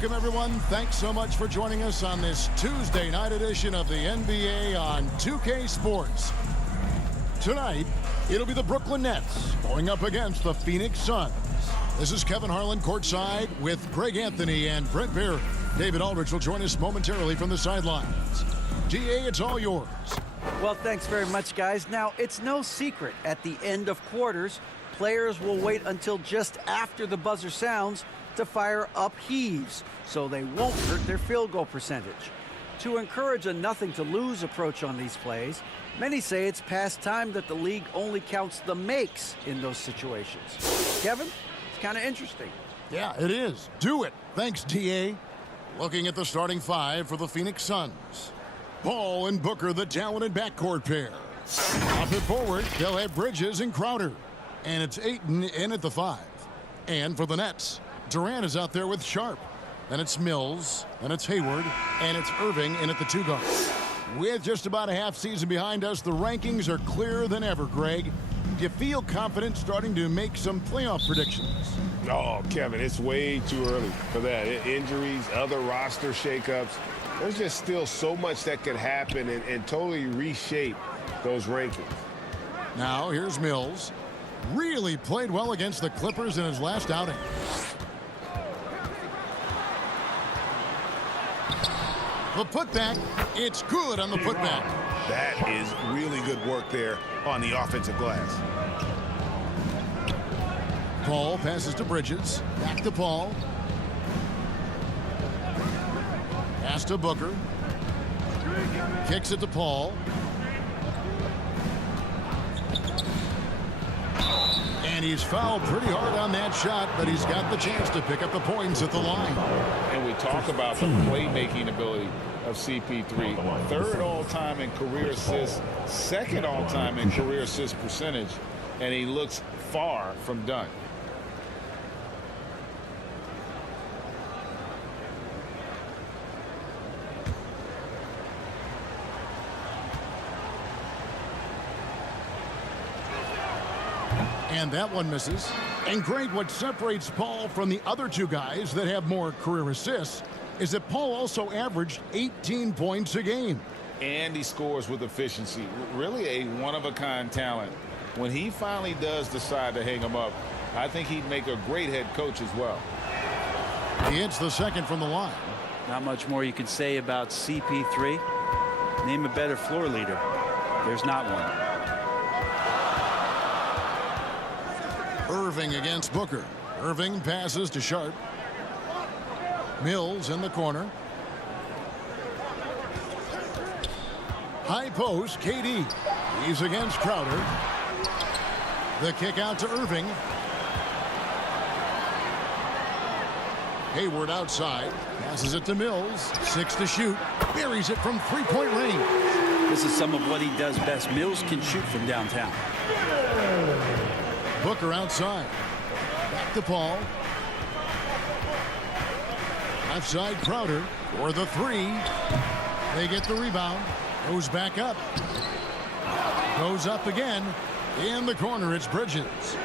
Welcome, everyone. Thanks so much for joining us on this Tuesday night edition of the NBA on 2K Sports. Tonight, it'll be the Brooklyn Nets going up against the Phoenix Suns. This is Kevin Harlan courtside with Greg Anthony and Brent Barry. David Aldridge will join us momentarily from the sidelines. DA, it's all yours. Well, thanks very much, guys. Now, it's no secret at the end of quarters, players will wait until just after the buzzer sounds to fire up heaves, so they won't hurt their field goal percentage. To encourage a nothing-to-lose approach on these plays, many say it's past time that the league only counts the makes in those situations. Kevin, it's kind of interesting. Yeah, it is. Do it. Thanks, DA. Looking at the starting five for the Phoenix Suns. Paul and Booker, the talented backcourt pair. Off it forward, they'll have Bridges and Crowder. And it's Ayton in at the 5. And for the Nets, Durant is out there with Sharp. Then it's Mills, then it's Hayward, and it's Irving in at the 2 guard. With just about a half season behind us, the rankings are clearer than ever, Greg. Do you feel confident starting to make some playoff predictions? Oh, Kevin, it's way too early for that. Injuries, other roster shakeups. There's just still so much that could happen and totally reshape those rankings. Now, here's Mills. Really played well against the Clippers in his last outing. The putback, it's good on the putback. That is really good work there on the offensive glass. Paul passes to Bridges. Back to Paul. Pass to Booker. Kicks it to Paul. And he's fouled pretty hard on that shot, but he's got the chance to pick up the points at the line. And we talk about the playmaking ability of CP3. Third all-time in career assists, second all-time in career assist percentage, and he looks far from done. And that one misses. And Greg, what separates Paul from the other 2 guys that have more career assists is that Paul also averaged 18 points a game. And he scores with efficiency. Really a one-of-a-kind talent. When he finally does decide to hang him up, I think he'd make a great head coach as well. He hits the second from the line. Not much more you can say about CP3. Name a better floor leader. There's not one. Irving against Booker. Irving passes to Sharp. Mills in the corner. High post, KD. He's against Crowder. The kick out to Irving. Hayward outside. Passes it to Mills. 6 to shoot. Buries it from 3-point range. This is some of what he does best. Mills can shoot from downtown. Booker outside. Back to Paul. Outside Crowder for the 3. They get the rebound. Goes back up. Goes up again. In the corner, it's Bridges.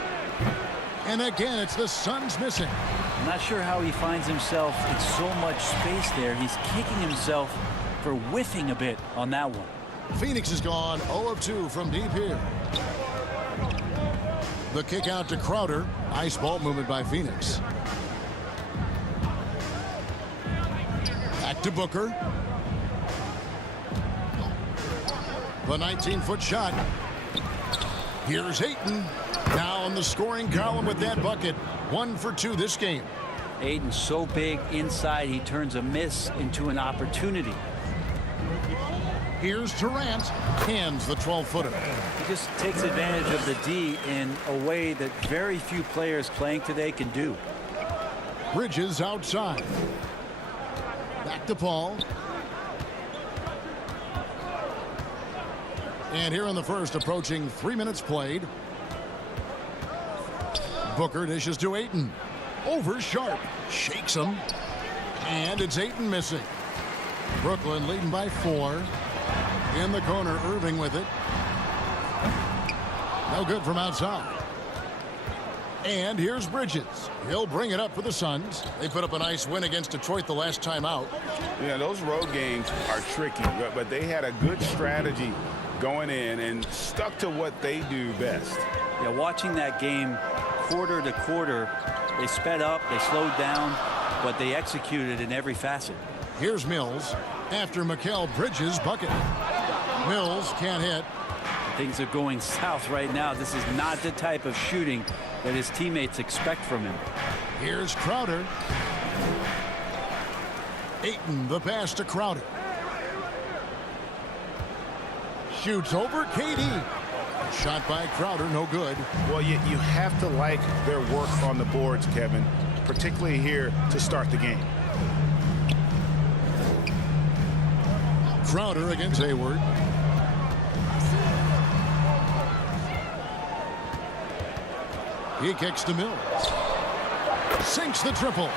And again, it's the Suns missing. I'm not sure how he finds himself in so much space there. He's kicking himself for whiffing a bit on that one. Phoenix is gone 0 of 2 from deep here. The kick out to Crowder. Nice ball movement by Phoenix. Back to Booker. The 19-foot shot. Here's Ayton. Now in the scoring column with that bucket. 1 for 2 this game. Ayton's so big inside, he turns a miss into an opportunity. Here's Durant. Hands the 12-footer. He just takes advantage of the D in a way that very few players playing today can do. Bridges outside. Back to Paul. And here in the first, approaching 3 minutes played. Booker dishes to Ayton. Over Sharp. Shakes him. And it's Ayton missing. Brooklyn leading by 4. In the corner, Irving with it. No good from outside. And here's Bridges. He'll bring it up for the Suns. They put up a nice win against Detroit the last time out. Yeah, those road games are tricky, but they had a good strategy going in and stuck to what they do best. Yeah, watching that game quarter to quarter, they sped up, they slowed down, but they executed in every facet. Here's Mills after Mikal Bridges' bucket. Mills can't hit. Things are going south right now. This is not the type of shooting that his teammates expect from him. Here's Crowder. Ayton, the pass to Crowder. Shoots over KD. Shot by Crowder, no good. Well, you have to like their work on the boards, Kevin, particularly here to start the game. Crowder against Hayward. He kicks to Mills. Sinks the triple.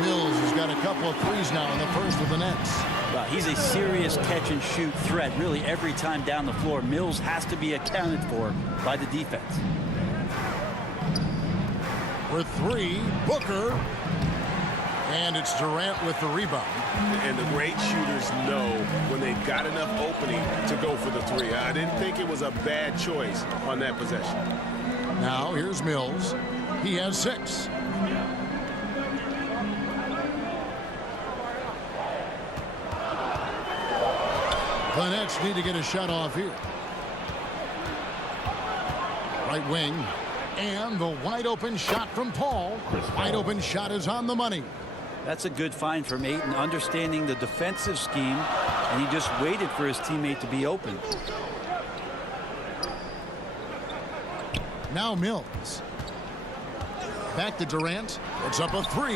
Mills has got a couple of threes now in the first with the Nets. Well, he's a serious catch-and-shoot threat really every time down the floor. Mills has to be accounted for by the defense. For three, Booker. And it's Durant with the rebound. And the great shooters know when they've got enough opening to go for the three. I didn't think it was a bad choice on that possession. Now here's Mills. He has 6. The Nets need to get a shot off here. Right wing. And the wide open shot from Paul. Wide open shot is on the money. That's a good find from Ayton, understanding the defensive scheme, and he just waited for his teammate to be open. Now Mills. Back to Durant. It's up a 3.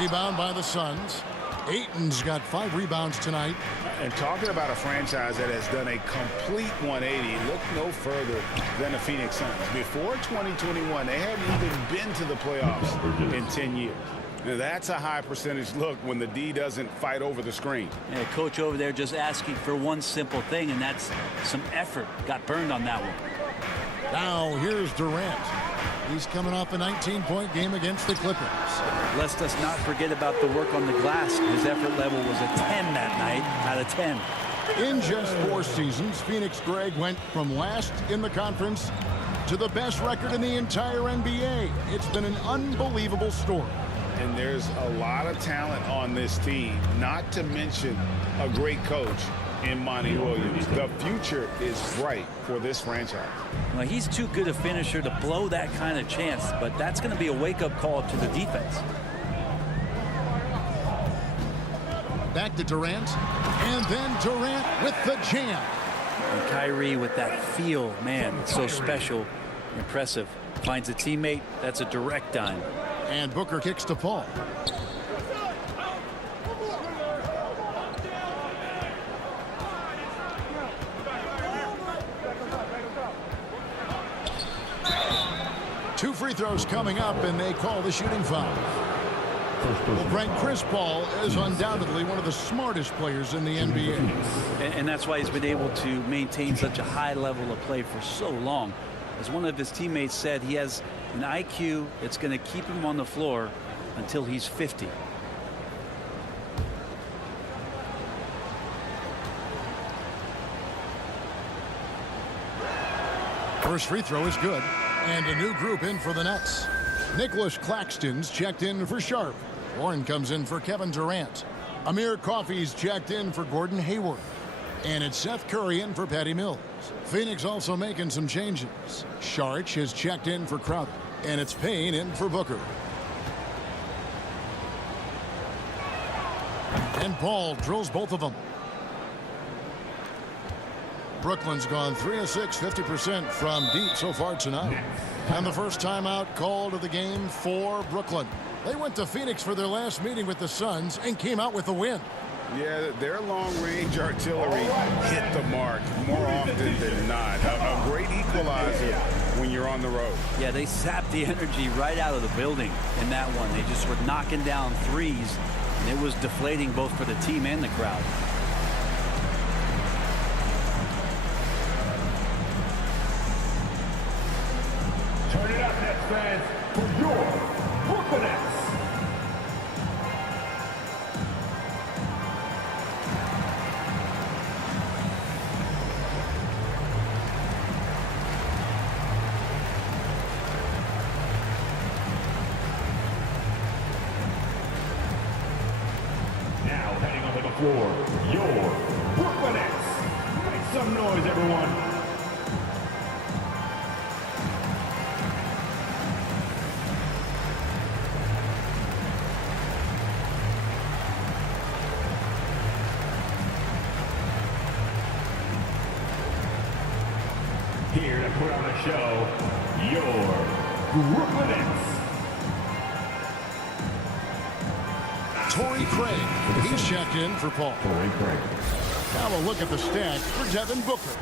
Rebound by the Suns. Ayton's got 5 rebounds tonight. And talking about a franchise that has done a complete 180, look no further than the Phoenix Suns. Before 2021, they hadn't even been to the playoffs in 10 years. Now that's a high percentage look when the D doesn't fight over the screen. Yeah, coach over there just asking for one simple thing, and that's some effort. Got burned on that one. Now here's Durant. He's coming off a 19-point game against the Clippers. Let's not forget about the work on the glass. His effort level was a 10 that night out of 10. In just 4 seasons, Phoenix Greg went from last in the conference to the best record in the entire NBA. It's been an unbelievable story. And there's a lot of talent on this team, not to mention a great coach in Monty Williams. The future is bright for this franchise. Well, he's too good a finisher to blow that kind of chance, but that's going to be a wake-up call to the defense. Back to Durant, and then Durant with the jam. And Kyrie with that feel, man, it's so special, impressive. Finds a teammate, that's a direct dime. And Booker kicks to Paul. Two free throws coming up, and they call the shooting foul. Well, Brent, Chris Paul is undoubtedly one of the smartest players in the NBA. And that's why he's been able to maintain such a high level of play for so long. As one of his teammates said, he has an IQ that's going to keep him on the floor until he's 50. First free throw is good. And a new group in for the Nets. Nicholas Claxton's checked in for Sharp. Warren comes in for Kevin Durant. Amir Coffey's checked in for Gordon Hayward. And it's Seth Curry in for Patty Mills. Phoenix also making some changes. Sharch has checked in for Crowder. And it's Payne in for Booker. And Paul drills both of them. Brooklyn's gone 3 of 6, 50% from deep so far tonight. And the first timeout called of the game for Brooklyn. They went to Phoenix for their last meeting with the Suns and came out with a win. Yeah, their long-range artillery hit the mark more often than not. A great equalizer when you're on the road. Yeah, they sapped the energy right out of the building in that one. They just were knocking down threes, and it was deflating both for the team and the crowd. for your Brooklyn Nets. Now heading onto the floor, your Brooklyn Nets. Make some noise, everyone. Here to put on a show, your Brooklyn Nets. Torrey Craig, he's checked in for Paul. Torrey Craig. Now a look at the stats for Devin Booker.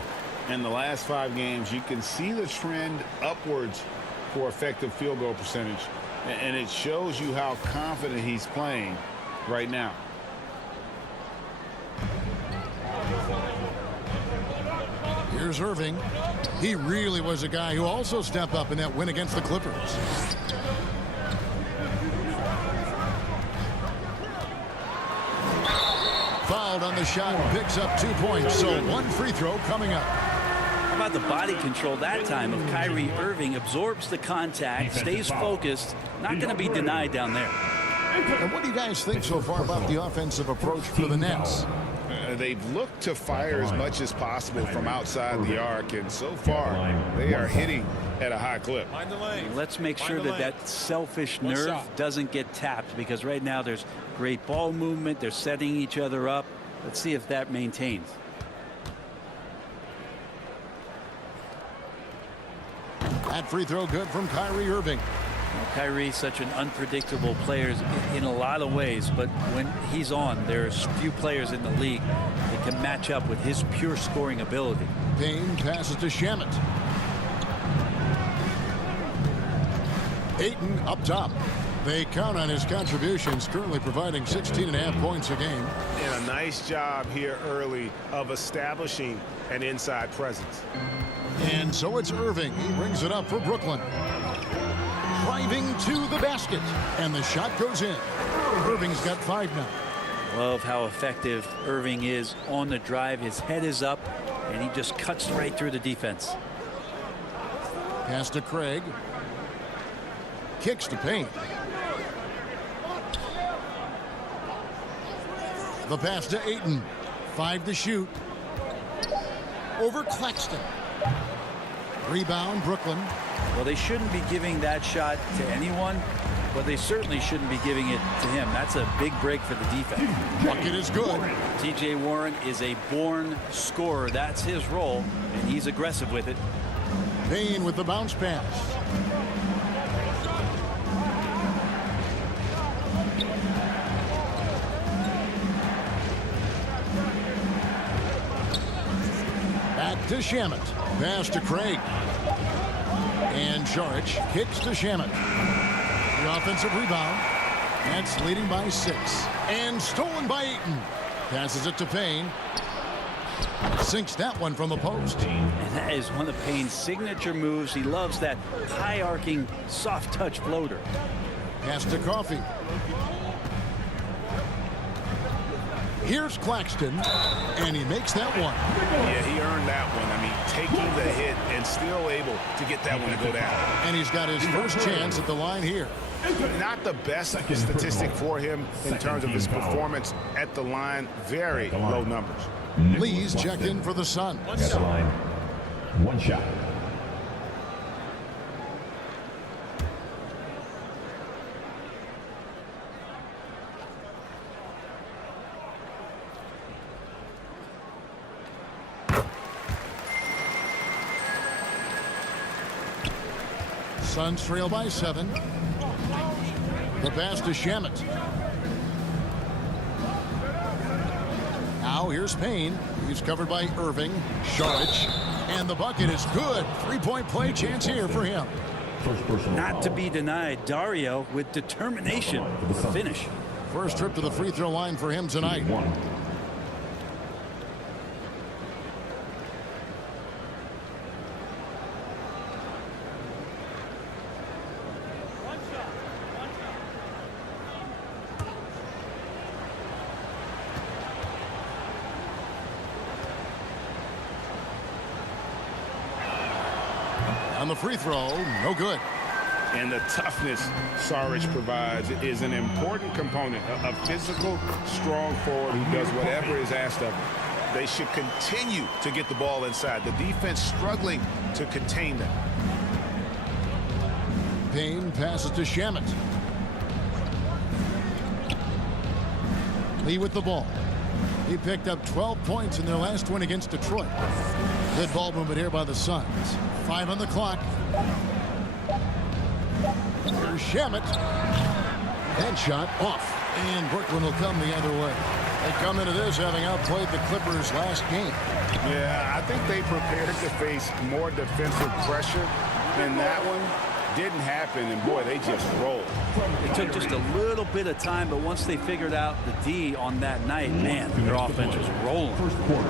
In the last 5 games, you can see the trend upwards for effective field goal percentage. And it shows you how confident he's playing right now. Here's Irving. He really was a guy who also stepped up in that win against the Clippers. Fouled on the shot, picks up 2 points, so 1 free throw coming up. How about the body control that time of Kyrie Irving? Absorbs the contact, stays focused, not going to be denied down there. And what do you guys think so far about the offensive approach for the Nets? They've looked to fire as much as possible from outside the arc, and so far they are hitting at a high clip. Let's make sure that that selfish nerve doesn't get tapped, because right now there's great ball movement. They're setting each other up. Let's see if that maintains. That free throw good from Kyrie Irving. Kyrie's such an unpredictable player in a lot of ways, but when he's on, there's few players in the league that can match up with his pure scoring ability. Payne passes to Shamet. Ayton up top. They count on his contributions, currently providing 16.5 points a game. And a nice job here early of establishing an inside presence. And so it's Irving. He brings it up for Brooklyn. Driving to the basket, and the shot goes in. Irving's got 5 now. Love how effective Irving is on the drive. His head is up, and he just cuts right through the defense. Pass to Craig. Kicks to Payne. The pass to Ayton. 5 to shoot. Over Claxton. Rebound, Brooklyn. Well, they shouldn't be giving that shot to anyone, but they certainly shouldn't be giving it to him. That's a big break for the defense. Bucket is good. T.J. Warren is a born scorer. That's his role, and he's aggressive with it. Payne with the bounce pass. Back to Shamet. Pass to Craig. And Saric kicks to Shamet. The offensive rebound. Nets leading by 6. And stolen by Ayton. Passes it to Payne. Sinks that one from the post. And that is one of Payne's signature moves. He loves that high-arcing, soft-touch floater. Pass to Coffee. Here's Claxton, and he makes that one. Yeah, he earned that one. I mean, taking the hit and still able to get that one to go down. And he's got his first chance at the line here. Not the best statistic for him in terms of his performance at the line. Very low numbers. Lee's checked in for the Suns. At the line, 1 shot. Suns trail by 7. The pass to Shamet. Now here's Payne. He's covered by Irving. Saric. And the bucket is good. 3-point play chance here for him. First personal Not foul. to be denied, Dario with determination to finish. First trip to the free throw line for him tonight. 1. the free throw, no good. And the toughness Saric provides is an important component. A physical, strong forward who does whatever is asked of him. They should continue to get the ball inside. The defense struggling to contain them. Payne passes to Shamet. Lee with the ball. He picked up 12 points in their last win against Detroit. Good ball movement here by the Suns. 5 on the clock. Here's Shamet. That shot off. And Brooklyn will come the other way. They come into this having outplayed the Clippers last game. Yeah, I think they prepared to face more defensive pressure, and that one didn't happen, and boy, they just rolled. It took just a little bit of time, but once they figured out the D on that night, man, their offense was rolling.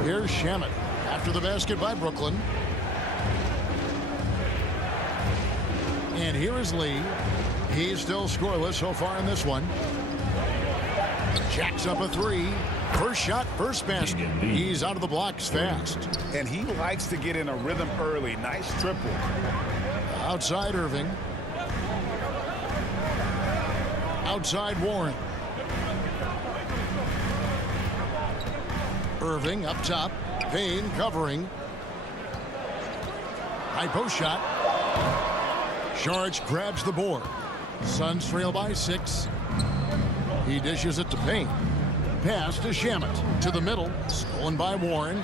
Here's Shamet after the basket by Brooklyn. And here is Lee. He's still scoreless so far in this one. Jacks up a three. First shot, first basket. He's out of the blocks fast. And he likes to get in a rhythm early. Nice triple. Outside Irving. Outside Warren. Irving up top. Payne covering. High post shot. Saric grabs the board. Suns trail by 6. He dishes it to Payne. Pass to Shamet. To the middle. Stolen by Warren.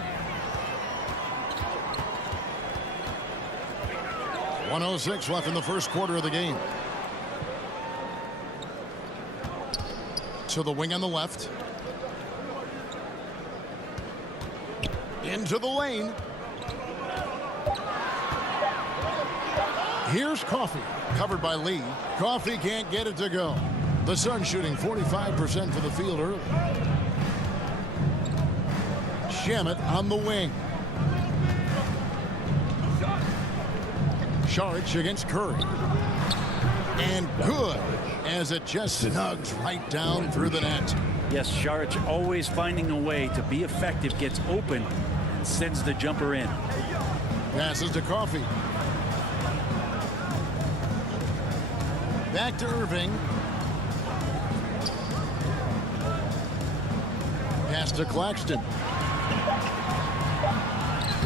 1:06 left in the first quarter of the game. To the wing on the left. Into the lane. Here's Coffey. Covered by Lee. Coffey can't get it to go. The Suns shooting 45% for the field early. Shamet on the wing. Saric against Curry. And good as it just snugs right down through the net. Yes, Saric always finding a way to be effective, gets open, and sends the jumper in. Passes to Coffey. Back to Irving. Pass to Claxton.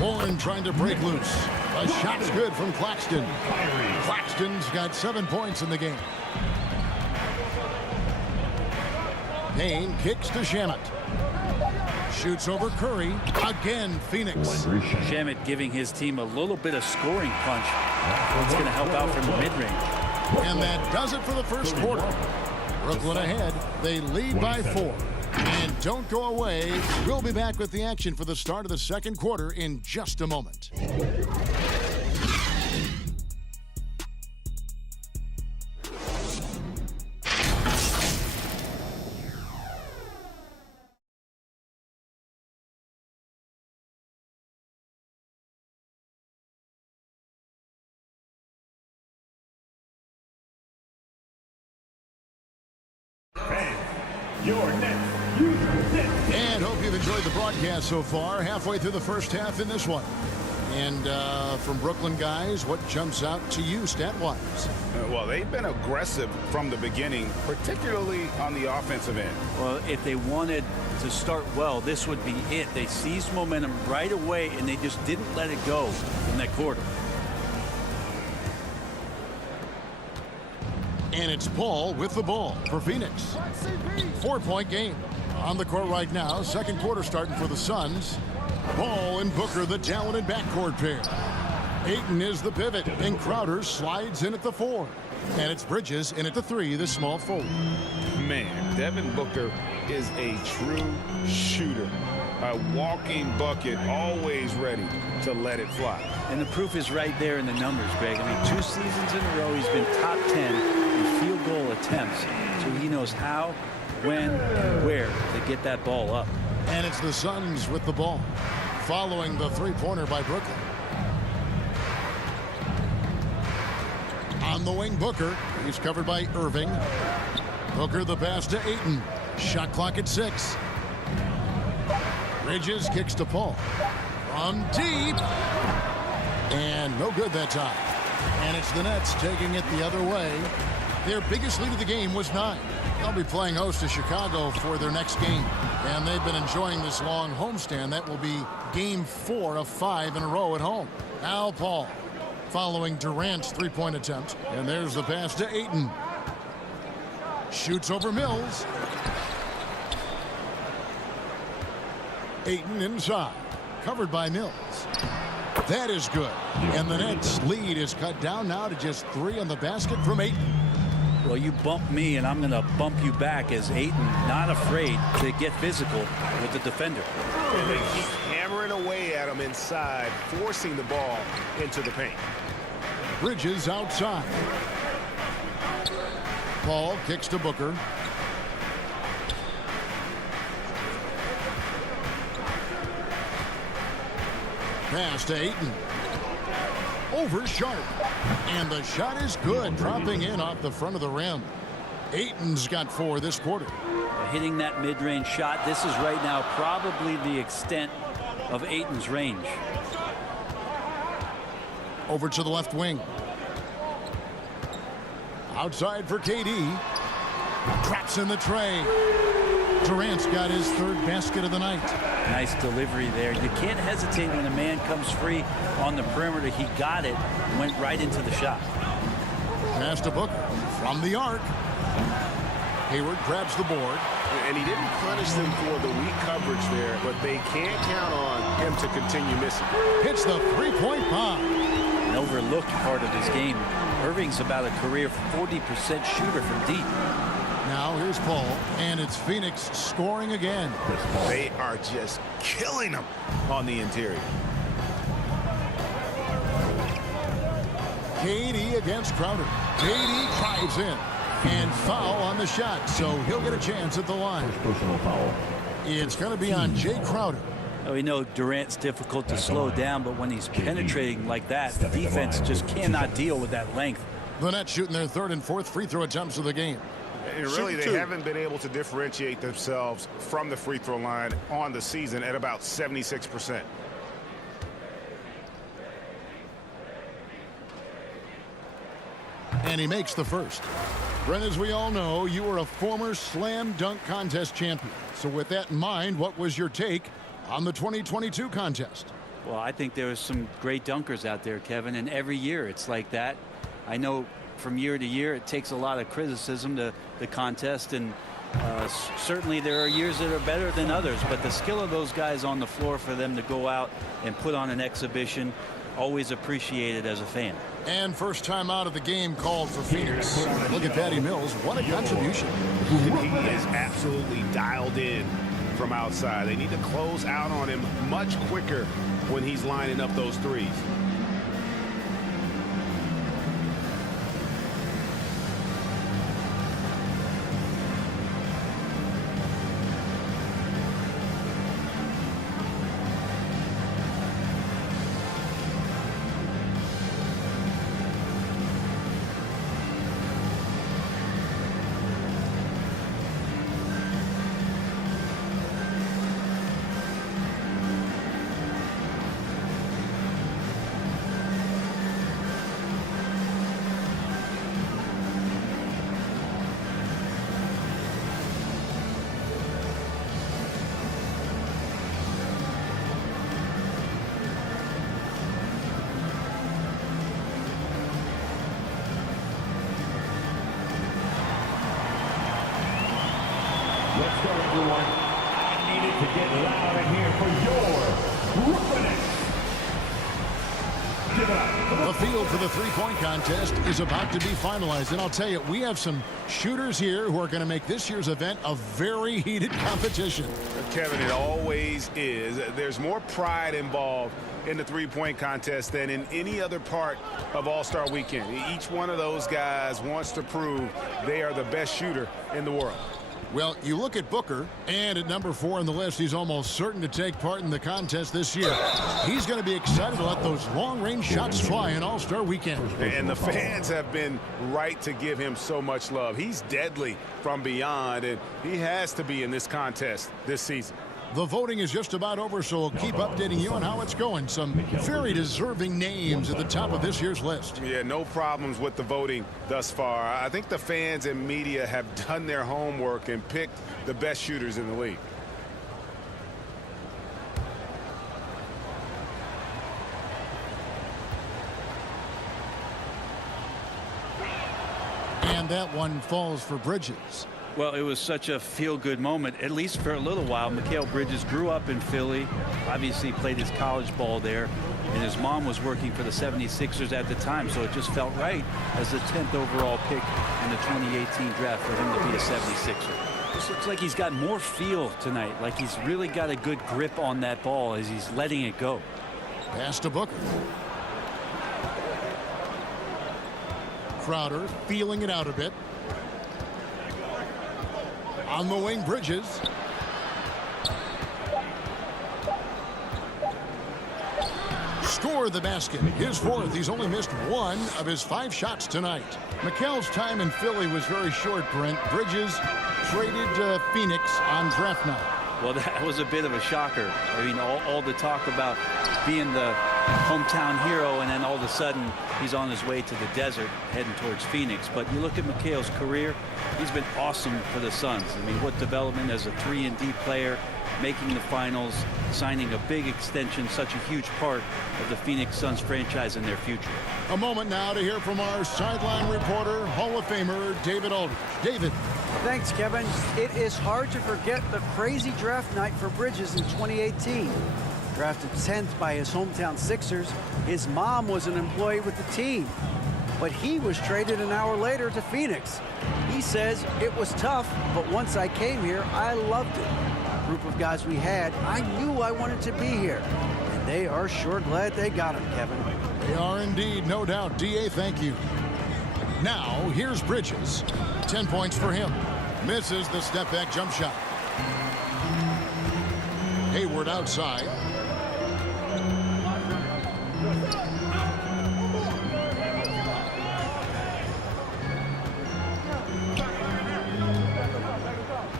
Warren trying to break loose. A shot's good from Claxton. Claxton's got 7 points in the game. Payne kicks to Shamet. Shoots over Curry. Again, Phoenix. Shamet giving his team a little bit of scoring punch. It's going to help out from the mid-range. And that does it for the first quarter. Brooklyn ahead. They lead by 4. And don't go away. We'll be back with the action for the start of the second quarter in just a moment. Your next user set. And hope you've enjoyed the broadcast so far. Halfway through the first half in this one. And from Brooklyn guys, what jumps out to you stat-wise? Well, they've been aggressive from the beginning, particularly on the offensive end. Well, if they wanted to start well, this would be it. They seized momentum right away, and they just didn't let it go in that quarter. And it's Paul with the ball for Phoenix. 4-point game. On the court right now, second quarter starting for the Suns. Paul and Booker, the talented backcourt pair. Ayton is the pivot, and Crowder slides in at the 4. And it's Bridges in at the 3, the small forward. Man, Devin Booker is a true shooter. A walking bucket, always ready to let it fly. And the proof is right there in the numbers, Greg. I mean, 2 seasons in a row, he's been top 10 in field goal attempts. So he knows how, when, and where to get that ball up. And it's the Suns with the ball, following the three-pointer by Brooklyn. On the wing, Booker. He's covered by Irving. Booker the pass to Ayton. Shot clock at 6. Bridges kicks to Paul. From deep. And no good that time. And it's the Nets taking it the other way. Their biggest lead of the game was 9. They'll be playing host to Chicago for their next game. And they've been enjoying this long homestand. That will be game 4 of 5 in a row at home. Now Paul following Durant's three-point attempt. And there's the pass to Ayton. Shoots over Mills. Ayton inside. Covered by Mills. That is good. And the Nets' lead is cut down now to just 3 on the basket from Ayton. Well, you bump me, and I'm going to bump you back as Ayton not afraid to get physical with the defender. And they keep hammering away at him inside, forcing the ball into the paint. Bridges outside. Paul kicks to Booker. Pass to Ayton. Over Sharp. And the shot is good, dropping in off the front of the rim. Ayton's got 4 this quarter. Hitting that mid-range shot, this is right now probably the extent of Ayton's range. Over to the left wing. Outside for KD. Traps in the tray. Durant's got his 3rd basket of the night. Nice delivery there. You can't hesitate when a man comes free on the perimeter. He got it, went right into the shot. Pass to Booker from the arc. Hayward grabs the board. And he didn't punish them for the weak coverage there, but they can't count on him to continue missing. Hits the three-point bomb. An overlooked part of his game. Irving's about a career 40% shooter from deep. Now here's Paul, and it's Phoenix scoring again. They are just killing them on the interior. KD against Crowder. KD drives in. And foul on the shot, so he'll get a chance at the line. Personal foul. It's going to be on Jay Crowder. Oh, we know Durant's difficult to slow down, but when he's penetrating like that, the defense just cannot deal with that length. The Nets shooting their 3rd and 4th free throw attempts of the game. And really, they haven't been able to differentiate themselves from the free throw line on the season at about 76%. And he makes the first. Brent, as we all know, you were a former slam dunk contest champion. So with that in mind, what was your take on the 2022 contest? Well, I think there was some great dunkers out there, Kevin, and every year it's like that. I know from year to year it takes a lot of criticism to the contest, and certainly there are years that are better than others, but the skill of those guys on the floor for them to go out and put on an exhibition, always appreciated as a fan. And first time out of the game called for Phoenix. Look at Patty Mills. What a contribution. He is absolutely dialed in from outside. They need to close out on him much quicker when he's lining up those threes. Let's go, everyone. I needed to get loud in here for your Brooklyn Nets. Give it up. The field for the three-point contest is about to be finalized. And I'll tell you, we have some shooters here who are going to make this year's event a very heated competition. Kevin, it always is. There's more pride involved in the three-point contest than in any other part of All-Star Weekend. Each one of those guys wants to prove they are the best shooter in the world. Well, you look at Booker, and at number 4 on the list, he's almost certain to take part in the contest this year. He's going to be excited to let those long-range shots fly in All-Star Weekend. And the fans have been right to give him so much love. He's deadly from beyond, and he has to be in this contest this season. The voting is just about over, so we'll keep updating you on how it's going. Some very deserving names at the top of this year's list. Yeah, no problems with the voting thus far. I think the fans and media have done their homework and picked the best shooters in the league. And that one falls for Bridges. Well, it was such a feel-good moment, at least for a little while. Mikal Bridges grew up in Philly, obviously played his college ball there, and his mom was working for the 76ers at the time, so it just felt right as the 10th overall pick in the 2018 draft for him to be a 76er. This looks like he's got more feel tonight, like he's really got a good grip on that ball as he's letting it go. Pass to Booker. Crowder feeling it out a bit. On the wing, Bridges. Score the basket. His fourth. He's only missed one of his 5 shots tonight. Mikal's time in Philly was very short, Brent. Bridges traded to Phoenix on draft night. Well, that was a bit of a shocker. I mean, all the talk about being the hometown hero, and then all of a sudden he's on his way to the desert heading towards Phoenix. But you look at Mikal's career, he's been awesome for the Suns. I mean, what development as a 3-and-D player, making the finals, signing a big extension, such a huge part of the Phoenix Suns franchise and their future. A moment now to hear from our sideline reporter, Hall of Famer David Aldridge. David. Thanks, Kevin. It is hard to forget the crazy draft night for Bridges in 2018. Drafted 10th by his hometown Sixers, his mom was an employee with the team. But he was traded an hour later to Phoenix. He says, it was tough, but once I came here, I loved it. The group of guys we had, I knew I wanted to be here. And they are sure glad they got him, Kevin. They are indeed, no doubt. D.A., thank you. Now, here's Bridges. 10 points for him. Misses the step-back jump shot. Hayward outside.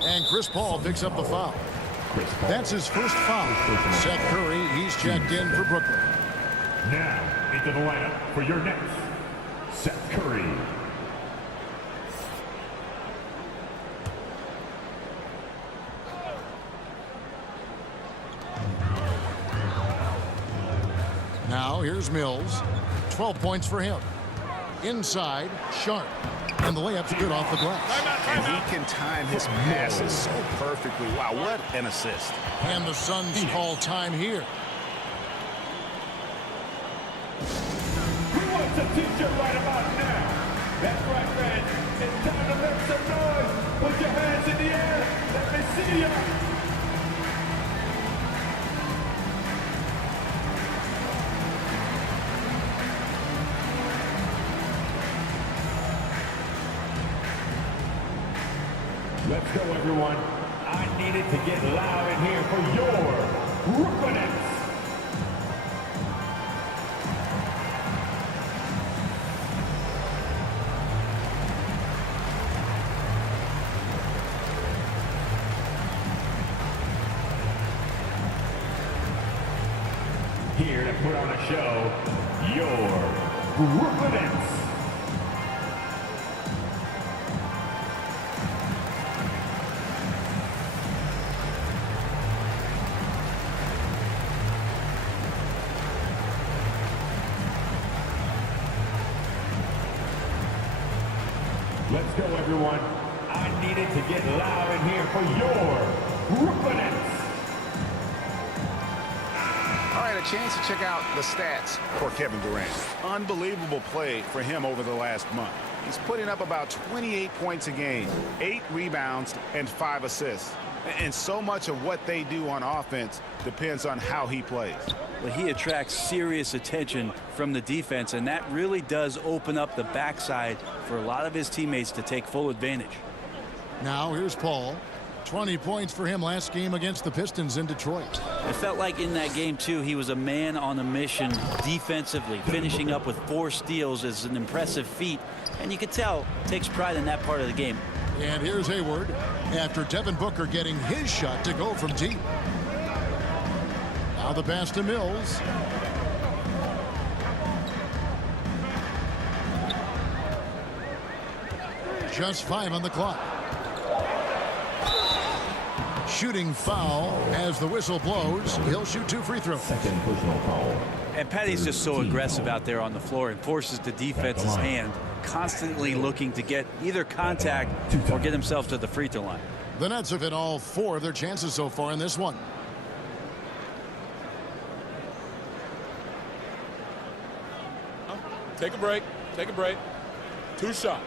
And Chris Paul picks up the foul. That's his first foul. Seth Curry, he's checked in for Brooklyn. Now, into the lineup for your next, Seth Curry. Now, here's Mills. 12 points for him. Inside, Sharp. And the layup's good off the glass. And he can time his passes so perfectly. Wow, what an assist. And the Suns call time here. Who wants a t-shirt right about now? That's right, friends. It's time to make some noise. Put your hands in the air. Let me see ya. Let's go, everyone. I needed to get loud in here for your Brooklyn Nets. Here to put on a show, your Brooklyn Nets. Let's go, everyone. I needed to get loud in here for your Brooklyn Nets. All right, a chance to check out the stats for Kevin Durant. Unbelievable play for him over the last month. He's putting up about 28 points a game, 8 rebounds, and 5 assists. And so much of what they do on offense depends on how he plays. Well, he attracts serious attention from the defense, and that really does open up the backside for a lot of his teammates to take full advantage. Now here's Paul. 20 points for him last game against the Pistons in Detroit. It felt like in that game, too, he was a man on a mission defensively. Finishing up with 4 steals is an impressive feat, and you could tell takes pride in that part of the game. And here's Hayward after Devin Booker getting his shot to go from deep. Now the pass to Mills. Just 5 on the clock. Shooting foul as the whistle blows. He'll shoot 2 free throws. Second personal foul. And Patty's just so aggressive out there on the floor and forces the defense's hand, constantly looking to get either contact or get himself to the free throw line. The Nets have hit all 4 of their chances so far in this one. Take a break. Take a break. 2 shots.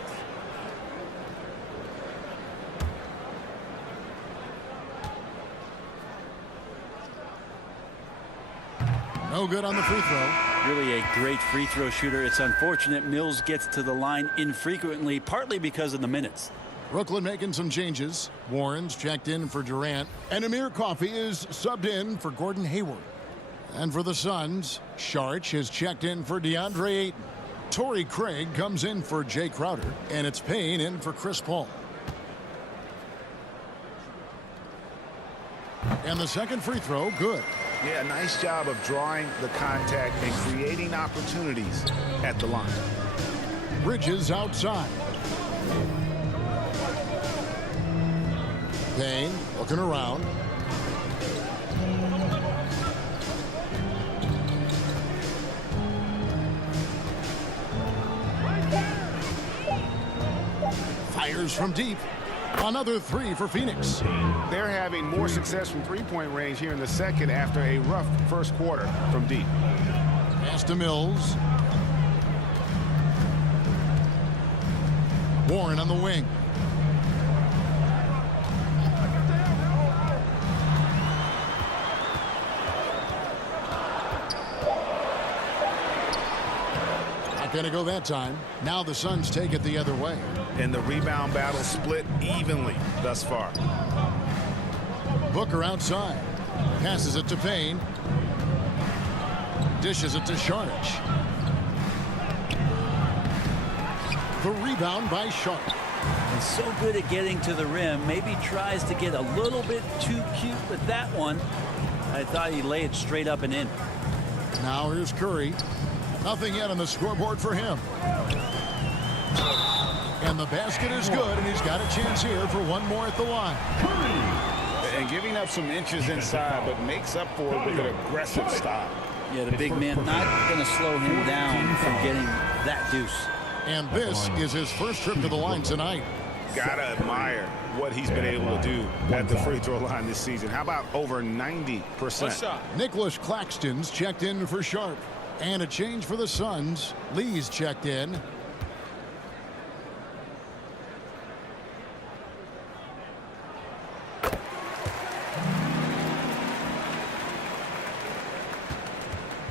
No good on the free throw. Really a great free throw shooter. It's unfortunate Mills gets to the line infrequently, partly because of the minutes. Brooklyn making some changes. Warren's checked in for Durant. And Amir Coffey is subbed in for Gordon Hayward. And for the Suns, Sharch has checked in for DeAndre Ayton. Torrey Craig comes in for Jay Crowder. And it's Payne in for Chris Paul. And the second free throw, good. Yeah, nice job of drawing the contact and creating opportunities at the line. Bridges outside. Payne looking around. Fires from deep. Another 3 for Phoenix. They're having more success from three-point range here in the second after a rough first quarter from deep. Pass to Mills. Warren on the wing. Not going to go that time. Now the Suns take it the other way. And the rebound battle split evenly thus far. Booker outside. Passes it to Payne. Dishes it to Sharch. The rebound by Sharp. And so good at getting to the rim. Maybe tries to get a little bit too cute with that one. I thought he'd lay it straight up and in. Now here's Curry. Nothing yet on the scoreboard for him. And the basket is good, and he's got a chance here for one more at the line. And giving up some inches inside, but makes up for it with an aggressive style. Yeah, the big man not going to slow him down from getting that deuce. And this is his first trip to the line tonight. Gotta admire what he's been able to do at the free throw line this season. How about over 90%? Nicholas Claxton's checked in for Sharp. And a change for the Suns. Lee's checked in.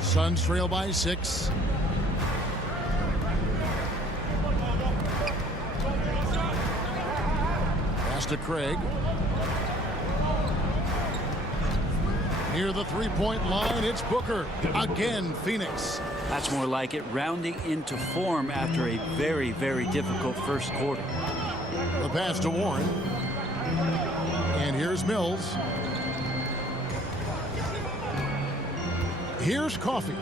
Suns trail by 6. Pass to Craig. Near the three-point line, it's Booker. Again, Phoenix. That's more like it, rounding into form after a very, very difficult first quarter. The pass to Warren. And here's Mills. Here's Coffey.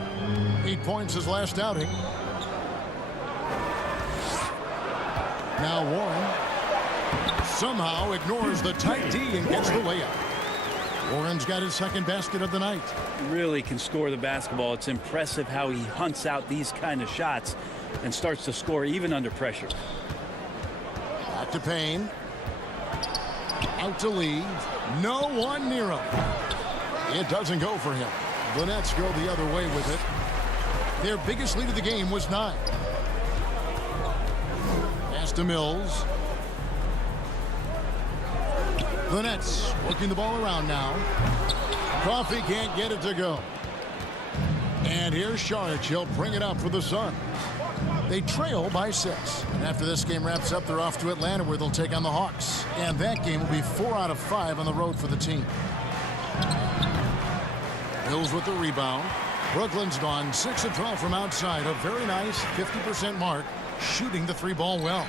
8 points his last outing. Now Warren somehow ignores the tight D and gets the layup. Warren's got his second basket of the night. Really can score the basketball. It's impressive how he hunts out these kind of shots and starts to score even under pressure. Back to Payne. Out to Lee. No one near him. It doesn't go for him. The Nets go the other way with it. Their biggest lead of the game was 9. Pass to Mills. The Nets working the ball around now. Coffey can't get it to go. And here's Sharch. He'll bring it up for the Suns. They trail by 6. And after this game wraps up, they're off to Atlanta where they'll take on the Hawks. And that game will be 4 out of 5 on the road for the team. Mills with the rebound. Brooklyn's gone 6 of 12 from outside. A very nice 50% mark. Shooting the 3-ball well.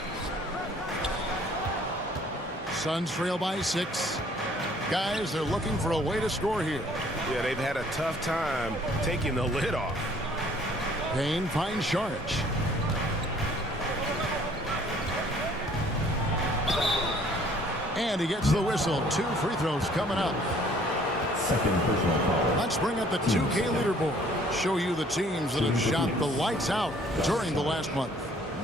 Suns trail by 6. Guys, they're looking for a way to score here. Yeah, they've had a tough time taking the lid off. Payne finds Sharich. And he gets the whistle. 2 free throws coming up. Second personal foul. Let's bring up the 2K leaderboard. Show you the teams that have shot the lights out during the last month.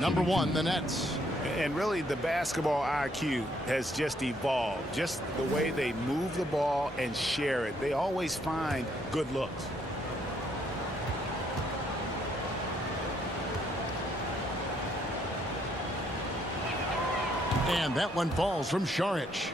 Number 1, the Nets. And really, the basketball IQ has just evolved. Just the way they move the ball and share it. They always find good looks. And that one falls from Sharich.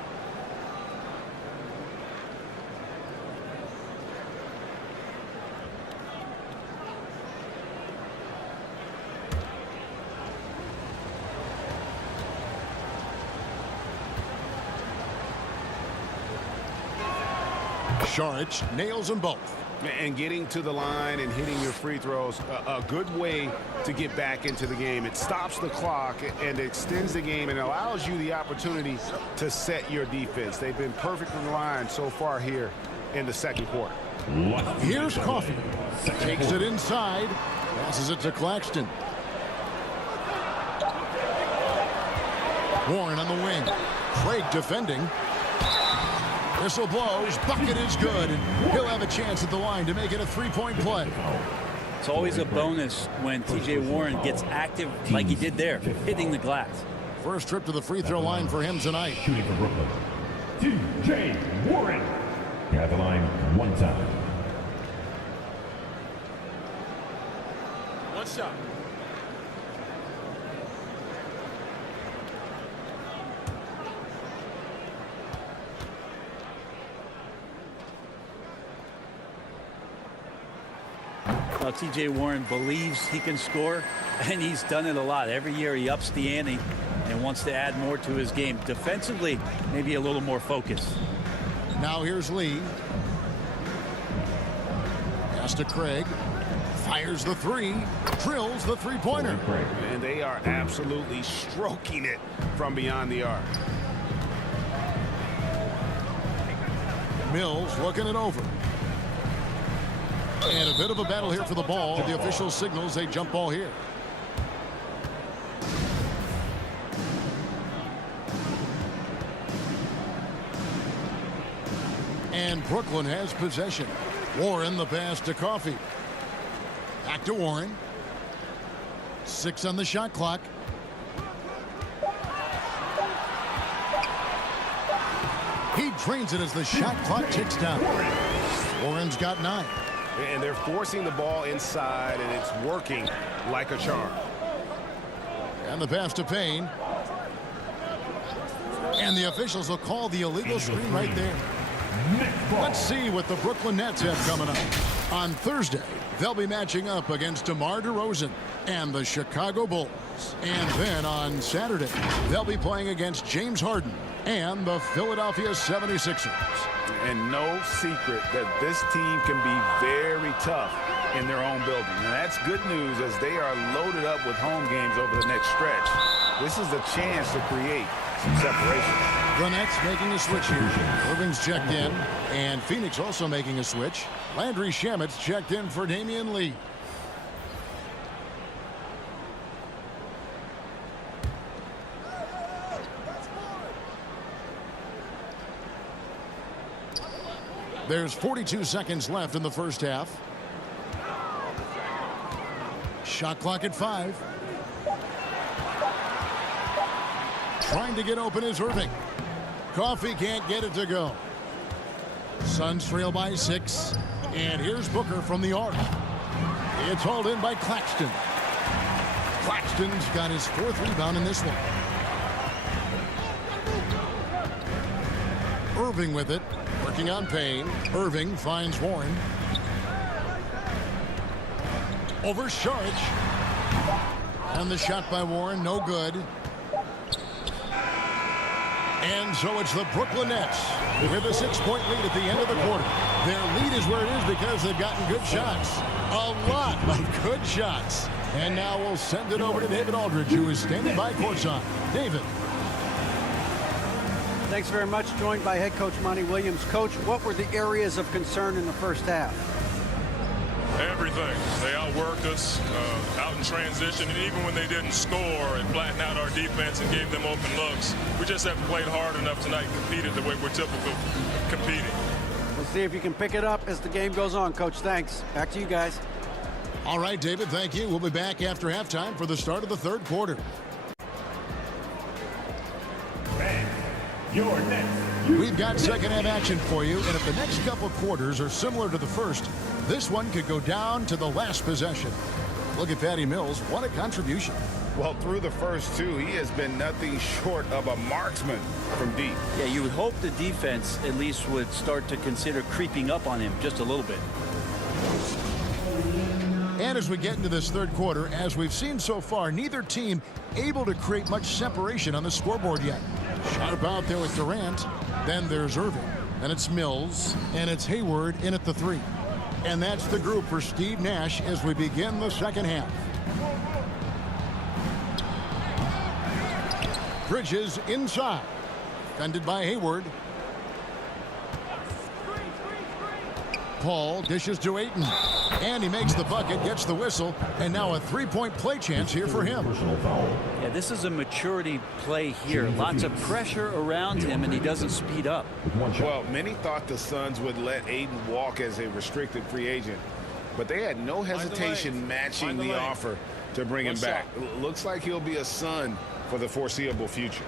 Sharich nails them both. And getting to the line and hitting your free throws, a good way to get back into the game. It stops the clock and extends the game and allows you the opportunity to set your defense. They've been perfect from the line so far here in the second quarter. Here's Coffee. Takes it inside. Passes it to Claxton. Warren on the wing. Craig defending. Whistle blows. Bucket is good. And he'll have a chance at the line to make it a 3-point play. It's always a bonus when T.J. Warren gets active like he did there, hitting the glass. First trip to the free throw line for him tonight. Shooting for Brooklyn. T.J. Warren. At the line 1 time. One shot. Well, T.J. Warren believes he can score, and he's done it a lot. Every year he ups the ante and wants to add more to his game. Defensively, maybe a little more focus. Now here's Lee. Pass to Craig. Fires the 3. Drills the 3-pointer. And they are absolutely stroking it from beyond the arc. Mills looking it over. And a bit of a battle here for the ball. The official signals a jump ball here. And Brooklyn has possession. Warren the pass to Coffee. Back to Warren. 6 on the shot clock. He drains it as the shot clock ticks down. Warren's got 9. And they're forcing the ball inside, and it's working like a charm. And the pass to Payne. And the officials will call the illegal screen right there. Let's see what the Brooklyn Nets have coming up. On Thursday, they'll be matching up against DeMar DeRozan and the Chicago Bulls. And then on Saturday, they'll be playing against James Harden and the Philadelphia 76ers. And no secret that this team can be very tough in their own building. And that's good news as they are loaded up with home games over the next stretch. This is a chance to create some separation. The Nets making a switch here. Irving's checked in, and Phoenix also making a switch. Landry Shamet's checked in for Damian Lee. There's 42 seconds left in the first half. Shot clock at 5. Trying to get open is Irving. Coffee can't get it to go. Suns trail by 6. And here's Booker from the arc. It's hauled in by Claxton. Claxton's got his 4th rebound in this one. Irving with it. Working on Payne. Irving finds Warren. Over Sharich. And the shot by Warren, no good. And so it's the Brooklyn Nets with a 6-point lead at the end of the quarter. Their lead is where it is because they've gotten good shots. A lot of good shots. And now we'll send it over to David Aldridge, who is standing by courtside. David. Thanks very much. Joined by head coach Monty Williams. Coach, what were the areas of concern in the first half? Everything. They outworked us out in transition, and even when they didn't score and flattened out our defense and gave them open looks, we just haven't played hard enough tonight and competed the way we're typical competing. We'll see if you can pick it up as the game goes on. Coach, thanks. Back to you guys. All right, David, thank you. We'll be back after halftime for the start of the third quarter. And your next. We've got second half action for you, and if the next couple quarters are similar to the first, this one could go down to the last possession. Look at Patty Mills. What a contribution. Well, through the first two, he has been nothing short of a marksman from deep. Yeah, you would hope the defense at least would start to consider creeping up on him just a little bit. And as we get into this third quarter, as we've seen so far, neither team able to create much separation on the scoreboard yet. Sharp out there with Durant. Then there's Irving. And it's Mills. And it's Hayward in at the 3. And that's the group for Steve Nash as we begin the second half. Bridges inside. Defended by Hayward. Paul dishes to Ayton. And he makes the bucket, gets the whistle, and now a three-point play chance here for him. Yeah, this is a maturity play here. Lots of pressure around him, and he doesn't speed up. Well, many thought the Suns would let Ayton walk as a restricted free agent, but they had no hesitation matching the offer to bring him back. Looks like he'll be a Sun for the foreseeable future.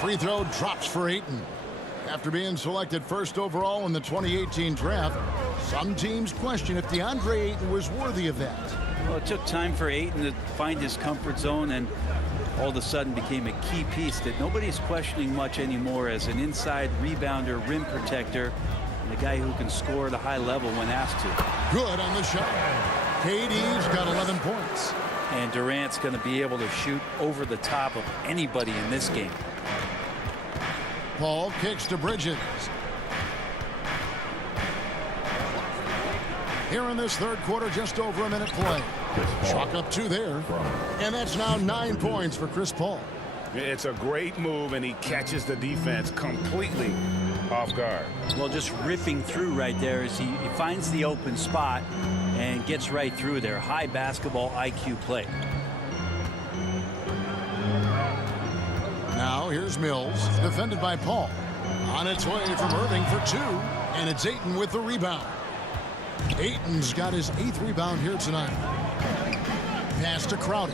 Free throw drops for Ayton. After being selected first overall in the 2018 draft, some teams question if DeAndre Ayton was worthy of that. Well, it took time for Ayton to find his comfort zone and all of a sudden became a key piece that nobody's questioning much anymore as an inside rebounder, rim protector, and a guy who can score at a high level when asked to. Good on the shot. KD's got 11 points. And Durant's going to be able to shoot over the top of anybody in this game. Paul kicks to Bridges. Here in this third quarter, just over a minute play. Chalk up 2 there. And that's now 9 points for Chris Paul. It's a great move, and he catches the defense completely off guard. Well, just ripping through right there as he finds the open spot and gets right through there. High basketball IQ play. Now here's Mills, defended by Paul. On its way from Irving for 2, and it's Ayton with the rebound. Ayton's got his 8th rebound here tonight. Pass to Crowder.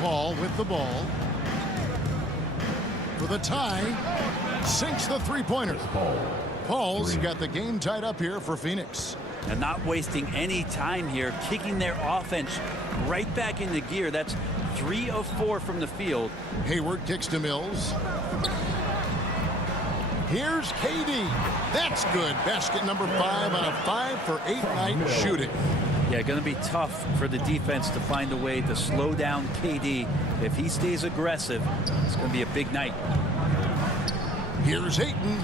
Paul with the ball. For the tie, sinks the three-pointer. Paul's got the game tied up here for Phoenix. And not wasting any time here, kicking their offense right back into gear. That's 3 of 4 from the field. Hayward kicks to Mills. Here's KD. That's good. Basket number 5 on a 5 for 8 night shooting. Yeah, going to be tough for the defense to find a way to slow down KD. If he stays aggressive, it's going to be a big night. Here's Ayton.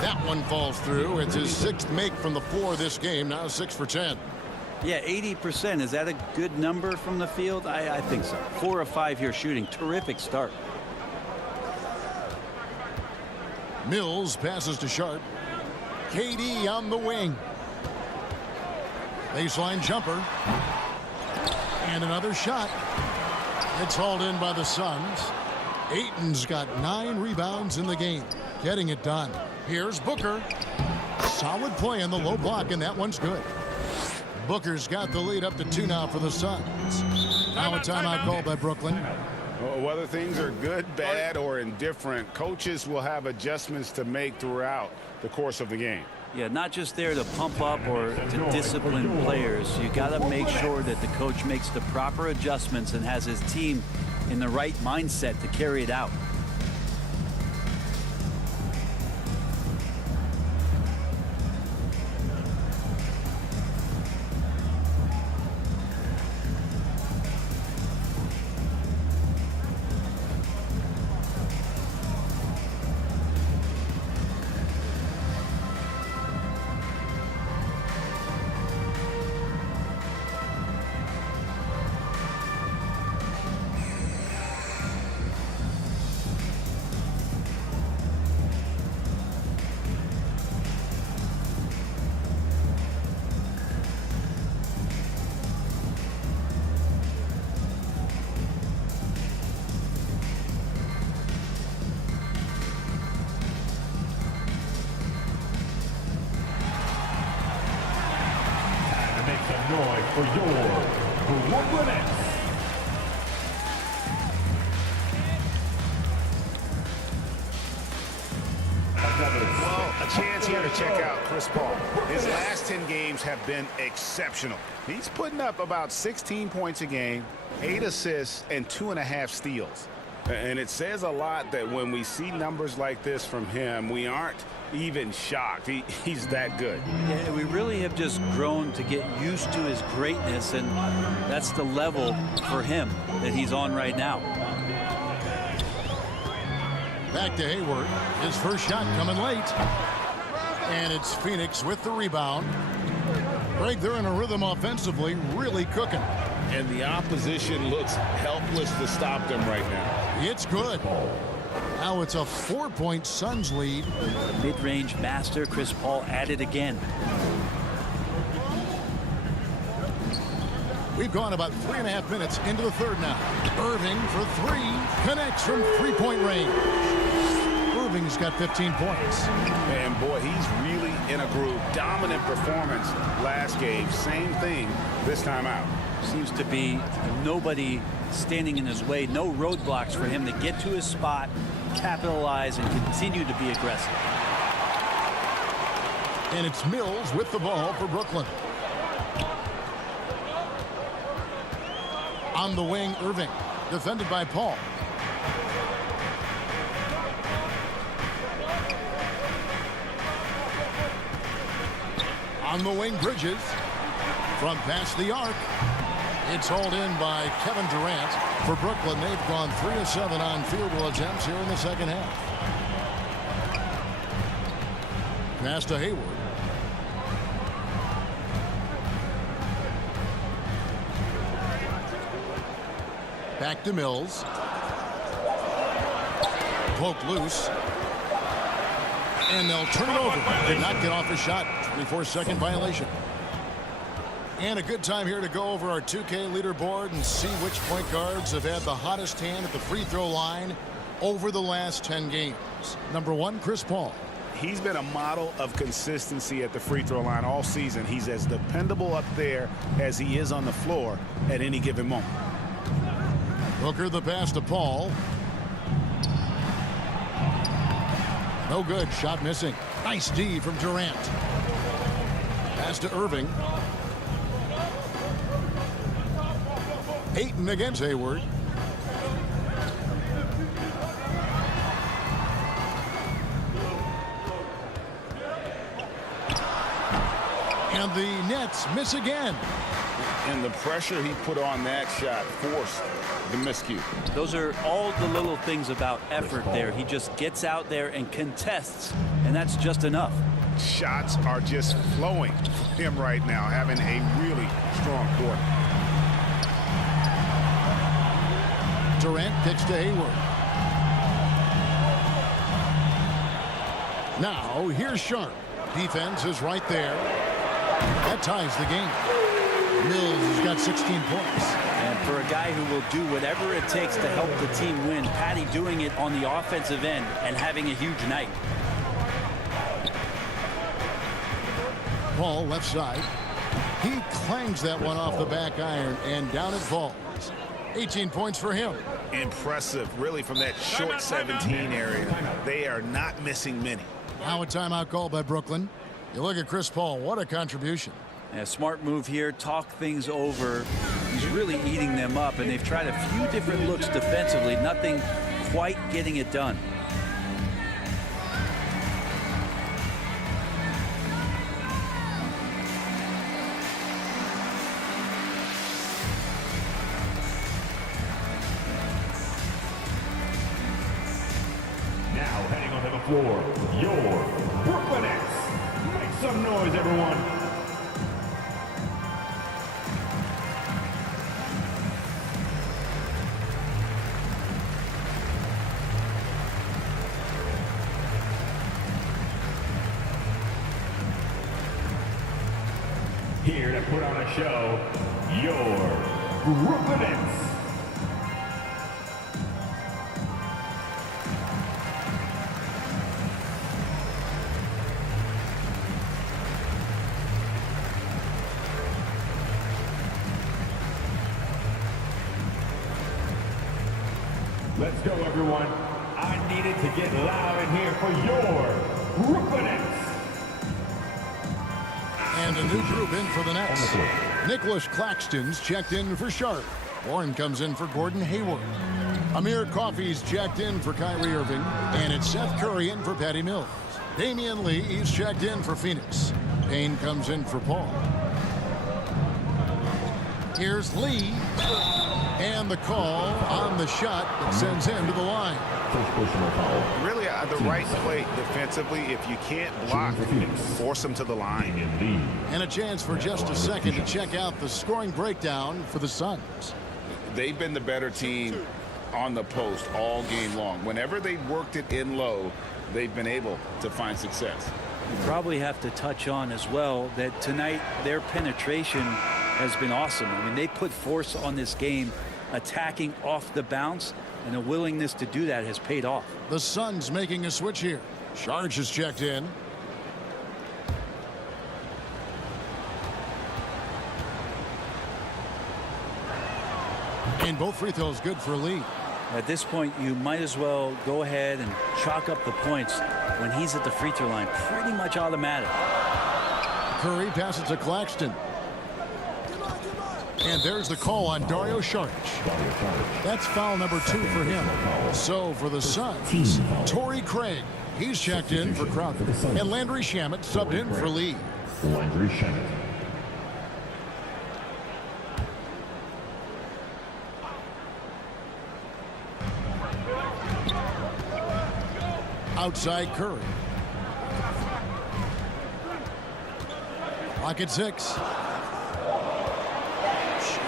That one falls through. It's his 6th make from the floor this game. Now 6 for 10. Yeah, 80%. Is that a good number from the field? I think so. 4 of 5 here shooting. Terrific start. Mills passes to Sharp. KD on the wing. Baseline jumper. And another shot. It's hauled in by the Suns. Ayton's got 9 rebounds in the game. Getting it done. Here's Booker. Solid play on the low block, and that one's good. Booker's got the lead up to 2 now for the Suns. Now a timeout called by Brooklyn. Whether things are good, bad, or indifferent, coaches will have adjustments to make throughout the course of the game. Yeah, not just there to pump up or to discipline players. You got to make sure that the coach makes the proper adjustments and has his team in the right mindset to carry it out. for your Brooklyn Nets. Well, a chance here to check out Chris Paul. His last 10 games have been exceptional. He's putting up about 16 points a game, 8 assists, and 2.5 steals. And it says a lot that when we see numbers like this from him, we aren't even shocked. He's that good. Yeah, we really have just grown to get used to his greatness, and that's the level for him that he's on right now. Back to Hayward. His first shot coming late. And it's Phoenix with the rebound. Greg, they're in a rhythm offensively, really cooking. And the opposition looks helpless to stop them right now. It's good. Now it's a 4-point Suns lead. The mid-range master, Chris Paul, at it again. We've gone about 3.5 minutes into the third now. Irving for three. Connects from three-point range. Irving's got 15 points. And boy, he's really in a groove. Dominant performance last game. Same thing this time out. Seems to be nobody standing in his way. No roadblocks for him to get to his spot, capitalize, and continue to be aggressive. And it's Mills with the ball for Brooklyn. On the wing, Irving. Defended by Paul. On the wing, Bridges. From past the arc. It's hauled in by Kevin Durant. For Brooklyn, they've gone 3 of 7 on field goal attempts here in the second half. Pass to Hayward. Back to Mills. Poked loose. And they'll turn it over. Did not get off a shot. 24-second violation. And a good time here to go over our 2K leaderboard and see which point guards have had the hottest hand at the free throw line over the last 10 games. Number 1, Chris Paul. He's been a model of consistency at the free throw line all season. He's as dependable up there as he is on the floor at any given moment. Booker the pass to Paul. No good. Shot missing. Nice D from Durant. Pass to Irving. Ayton against Hayward. And the Nets miss again. And the pressure he put on that shot forced the miscue. Those are all the little things about effort there. He just gets out there and contests, and that's just enough. Shots are just flowing for him right now, having a really strong quarter. Durant kicks to Hayward. Now here's Sharp. Defense is right there. That ties the game. Mills has got 16 points. And for a guy who will do whatever it takes to help the team win, Patty doing it on the offensive end and having a huge night. Paul left side. He clangs that one off the back iron and down it falls. 18 points for him. Impressive, really, from that short 17 area. They are not missing many. Now a timeout call by Brooklyn. You look at Chris Paul, what a contribution. A smart move here, talk things over. He's really eating them up, and they've tried a few different looks defensively, nothing quite getting it done. Now heading onto the floor, your Brooklyn Nets. Make some noise, everyone. Here to put on a show, your Brooklyn Nets. Let's go, everyone. I needed to get loud in here for your Brooklyn Nets. And a new group in for the Nets. Nicholas Claxton's checked in for Sharp. Warren comes in for Gordon Hayward. Amir Coffey's checked in for Kyrie Irving. And it's Seth Curry in for Patty Mills. Damian Lee is checked in for Phoenix. Payne comes in for Paul. Here's Lee. And the call on the shot that sends him to the line. Really, the right play defensively. If you can't block, force them to the line. And a chance for just a second to check out the scoring breakdown for the Suns. They've been the better team on the post all game long. Whenever they worked it in low, they've been able to find success. You probably have to touch on as well that tonight their penetration has been awesome. I mean, they put force on this game, attacking off the bounce, and a willingness to do that has paid off. The Suns making a switch here. Sharge is checked in. And both free throws good for Lee. At this point, you might as well go ahead and chalk up the points when he's at the free throw line. Pretty much automatic. Curry passes to Claxton. And there's the call on Dario Saric. That's foul number 2 for him. So for the Suns, Torrey Craig. He's checked in for Crowder. And Landry Shamet subbed in for Lee. Landry Shamet. Outside Curry. Clock at 6.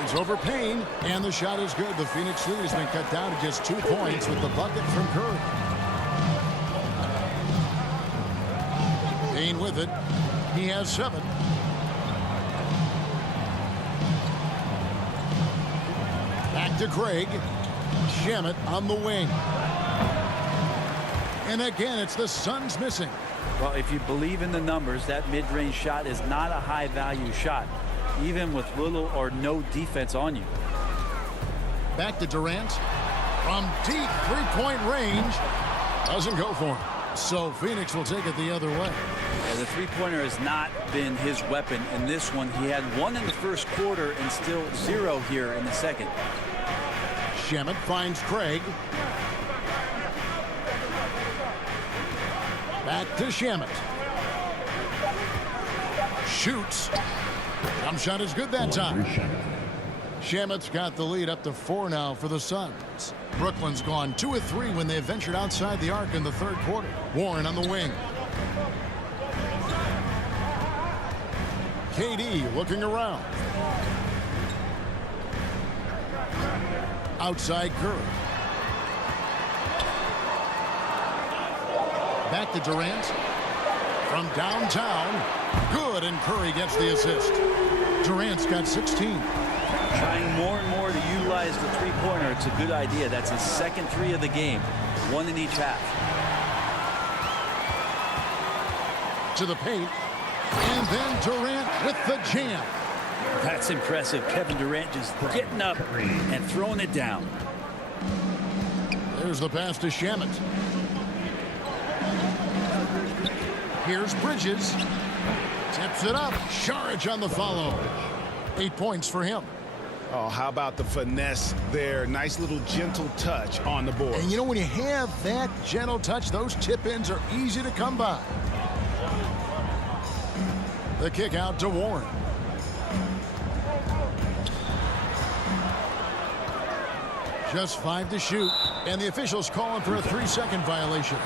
It's over Payne, and the shot is good. The Phoenix lead has been cut down to just 2 points with the bucket from Curry. Payne with it. He has 7. Back to Craig. Shamet on the wing. And again, it's the Suns missing. Well, if you believe in the numbers, that mid-range shot is not a high-value shot, even with little or no defense on you. Back to Durant. From deep three-point range. Doesn't go for him. So Phoenix will take it the other way. Yeah, the three-pointer has not been his weapon in this one. He had 1 in the first quarter and still 0 here in the second. Shamet finds Craig. Back to Shamet. Shoots. Jump shot is good that time. Shamet's got the lead up to 4 now for the Suns. Brooklyn's gone 2 of 3 when they ventured outside the arc in the third quarter. Warren on the wing. KD looking around. Outside Curry. Back to Durant. From downtown. Good, and Curry gets the assist. Durant's got 16. Trying more and more to utilize the three-pointer. It's a good idea. That's his second 3 of the game. 1 in each half. To the paint. And then Durant with the jam. That's impressive. Kevin Durant just getting up and throwing it down. There's the pass to Shamet. Here's Bridges. Tips it up. Saric on the follow. 8 points for him. Oh, how about the finesse there? Nice little gentle touch on the board. And you know, when you have that gentle touch, those tip-ins are easy to come by. The kick out to Warren. Just 5 to shoot, and the officials calling for a 3-second violation.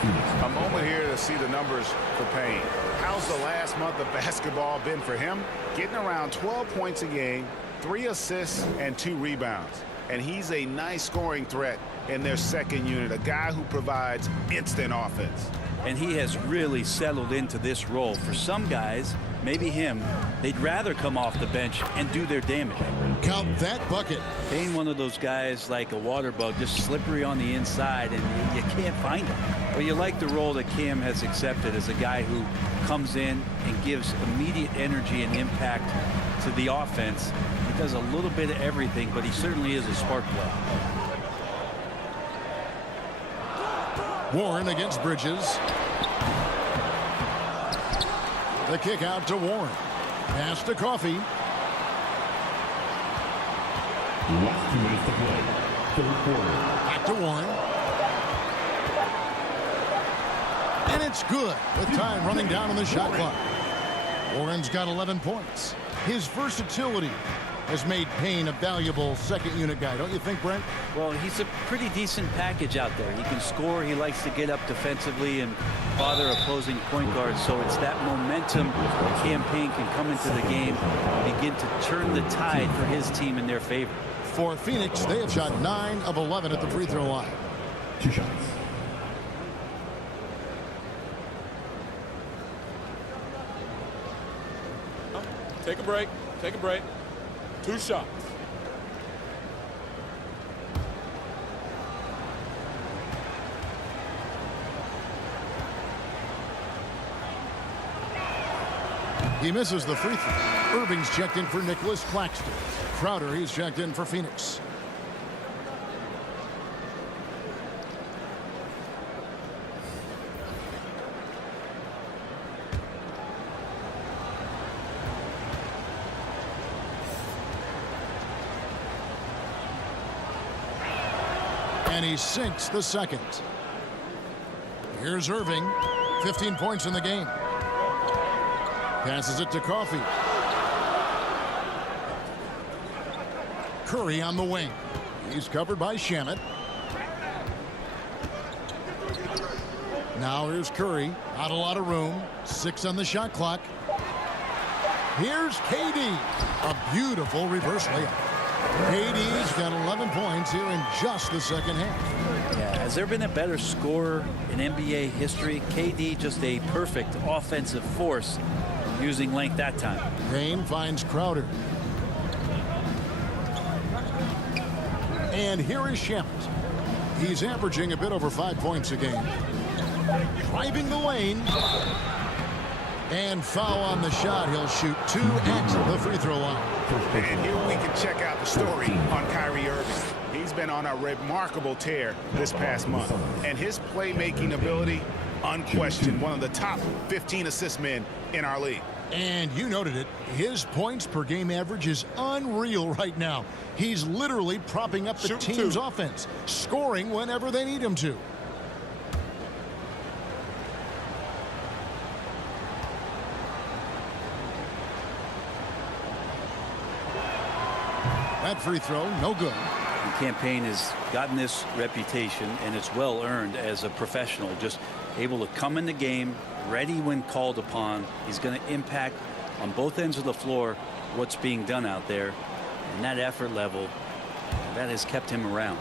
A moment here to see the numbers for Payne. How's the last month of basketball been for him? Getting around 12 points a game, 3 assists, and 2 rebounds. And he's a nice scoring threat in their second unit, a guy who provides instant offense. And he has really settled into this role. For some guys, maybe him, they'd rather come off the bench and do their damage. Count that bucket. Being one of those guys like a water bug, just slippery on the inside, and you can't find him. But you like the role that Cam has accepted as a guy who comes in and gives immediate energy and impact to the offense. He does a little bit of everything, but he certainly is a spark plug. Warren against Bridges. The kick out to Warren. Pass to Coffee. Last 2 minutes to play. Third quarter. Back to Warren. And it's good with time running down on the shot clock. Warren's got 11 points. His versatility has made Payne a valuable second unit guy, don't you think, Brent? Well, he's a pretty decent package out there. He can score. He likes to get up defensively and bother opposing point guards. So it's that momentum campaign can come into the game and begin to turn the tide for his team in their favor. For Phoenix, they have shot 9 of 11 at the free throw line. 2 shots. Take a break. Take a break. 2 shots. He misses the free throw. Irving's checked in for Nicholas Claxton. Crowder, he's checked in for Phoenix. And he sinks the second. Here's Irving. 15 points in the game. Passes it to Coffee. Curry on the wing. He's covered by Shamet. Now here's Curry. Not a lot of room. 6 on the shot clock. Here's KD. A beautiful reverse layup. KD's got 11 points here in just the second half. Yeah, has there been a better scorer in NBA history? KD just a perfect offensive force using length that time. Payne finds Crowder. And here is Shamet. He's averaging a bit over 5 points a game. Driving the lane. And foul on the shot. He'll shoot 2 at the free throw line. And here we can check out the story on Kyrie Irving. He's been on a remarkable tear this past month. And his playmaking ability, unquestioned, one of the top 15 assist men in our league. And you noted it. His points per game average is unreal right now. He's literally propping up the team's offense, scoring whenever they need him to. That free throw, no good. The campaign has gotten this reputation, and it's well earned as a professional, just able to come in the game ready when called upon. He's going to impact on both ends of the floor what's being done out there, and that effort level that has kept him around.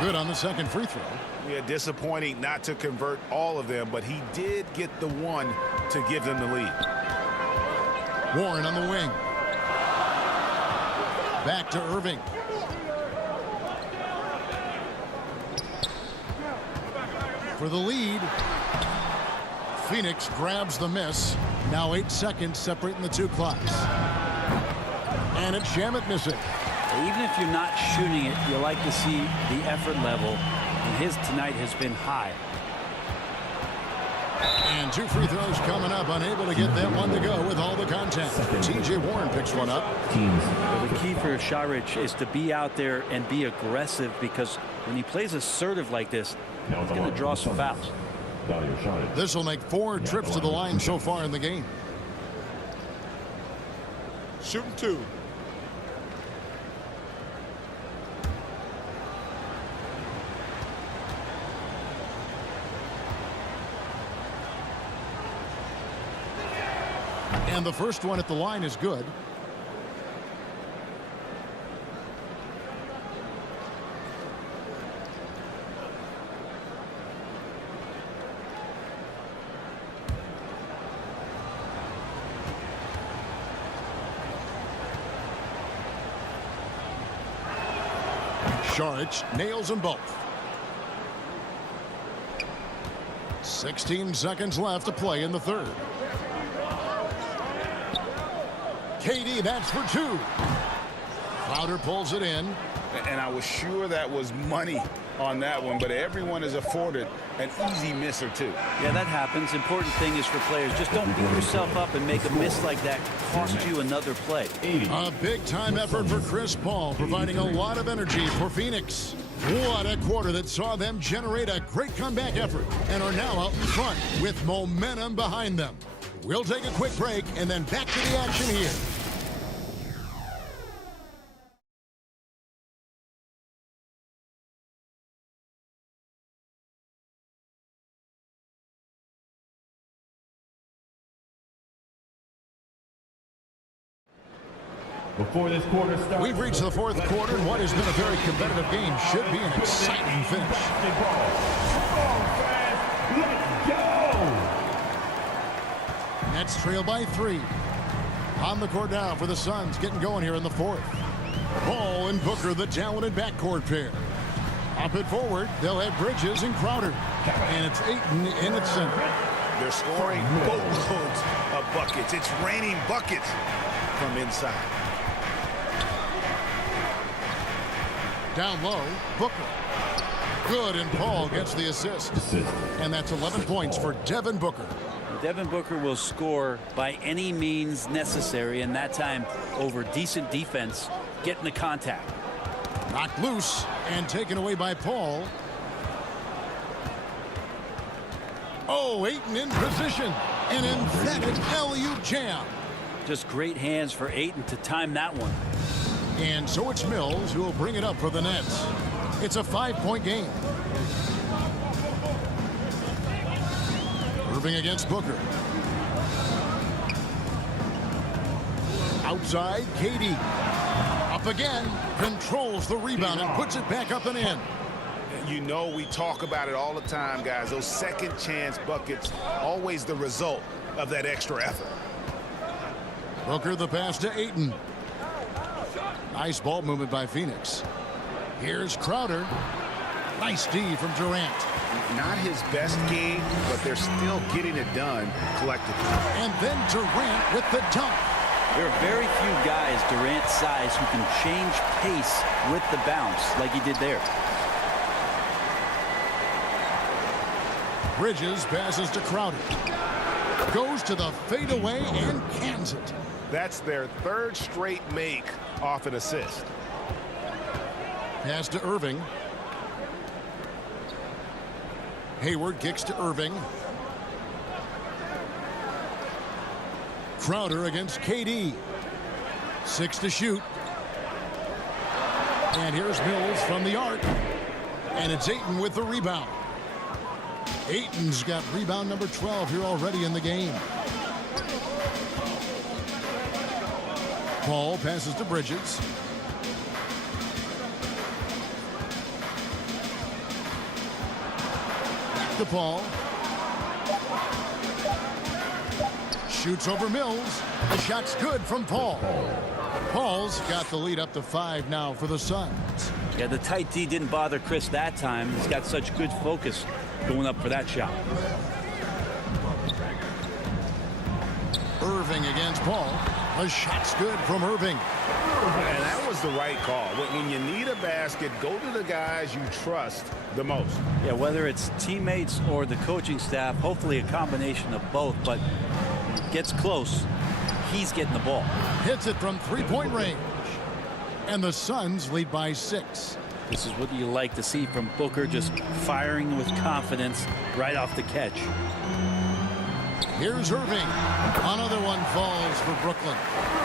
Good on the second free throw. Yeah, disappointing not to convert all of them, but he did get the one to give them the lead. Warren on the wing. Back to Irving. For the lead. Phoenix grabs the miss. Now 8 seconds separating the two clocks. And it's Shamet missing. Even if you're not shooting it, you like to see the effort level, and his tonight has been high. And 2 free throws coming up, unable to get that one to go with all the contact. T.J. Warren picks one up. Well, the key for Saric is to be out there and be aggressive, because when he plays assertive like this, he's going to draw some fouls. This will make 4 trips to the line so far in the game. Shooting 2. And the first one at the line is good. Saric nails them both. 16 seconds left to play in the third. KD, that's for two. Crowder pulls it in. And I was sure that was money on that one, but everyone is afforded an easy miss or two. Yeah, that happens. Important thing is for players, just don't beat yourself up and make a miss like that cost you another play. A big-time effort for Chris Paul, providing a lot of energy for Phoenix. What a quarter that saw them generate a great comeback effort and are now out in front with momentum behind them. We'll take a quick break and then back to the action here. Before this quarter starts, We've reached the fourth quarter, and what has been a very competitive game should be an exciting finish. Basketball. Come on, fans. Let's go. Nets trail by 3. On the court now for the Suns, getting going here in the fourth. Ball and Booker, the talented backcourt pair. Up it forward, they'll have Bridges and Crowder. And it's Ayton in its center. They're scoring boatloads of buckets. It's raining buckets from inside. Down low, Booker. Good, and Paul gets the assist. And that's 11 points for Devin Booker. Devin Booker will score by any means necessary, and that time over decent defense, getting the contact. Knocked loose and taken away by Paul. Oh, Ayton in position. An emphatic alley-oop jam. Just great hands for Ayton to time that one. And so it's Mills who will bring it up for the Nets. It's a 5-point game. Irving against Booker. Outside, KD. Up again, controls the rebound and puts it back up and in. You know, we talk about it all the time, guys. Those second chance buckets, always the result of that extra effort. Booker the pass to Ayton. Nice ball movement by Phoenix. Here's Crowder. Nice D from Durant. Not his best game, but they're still getting it done collectively. And then Durant with the dunk. There are very few guys Durant's size who can change pace with the bounce like he did there. Bridges passes to Crowder. Goes to the fadeaway and cans it. That's their third straight make off an assist. Pass to Irving. Hayward kicks to Irving. Crowder against KD. 6 to shoot. And here's Mills from the arc. And it's Ayton with the rebound. Ayton's got rebound number 12 here already in the game. Paul passes to Bridges. Back to Paul. Shoots over Mills. The shot's good from Paul. Paul's got the lead up to 5 now for the Suns. Yeah, the tight D didn't bother Chris that time. He's got such good focus going up for that shot. Irving against Paul. The shot's good from Irving. And that was the right call. When you need a basket, go to the guys you trust the most. Yeah, whether it's teammates or the coaching staff, hopefully a combination of both, but gets close, he's getting the ball. Hits it from 3-point range. And the Suns lead by 6. This is what you like to see from Booker, just firing with confidence right off the catch. Here's Irving. Another one falls for Brooklyn.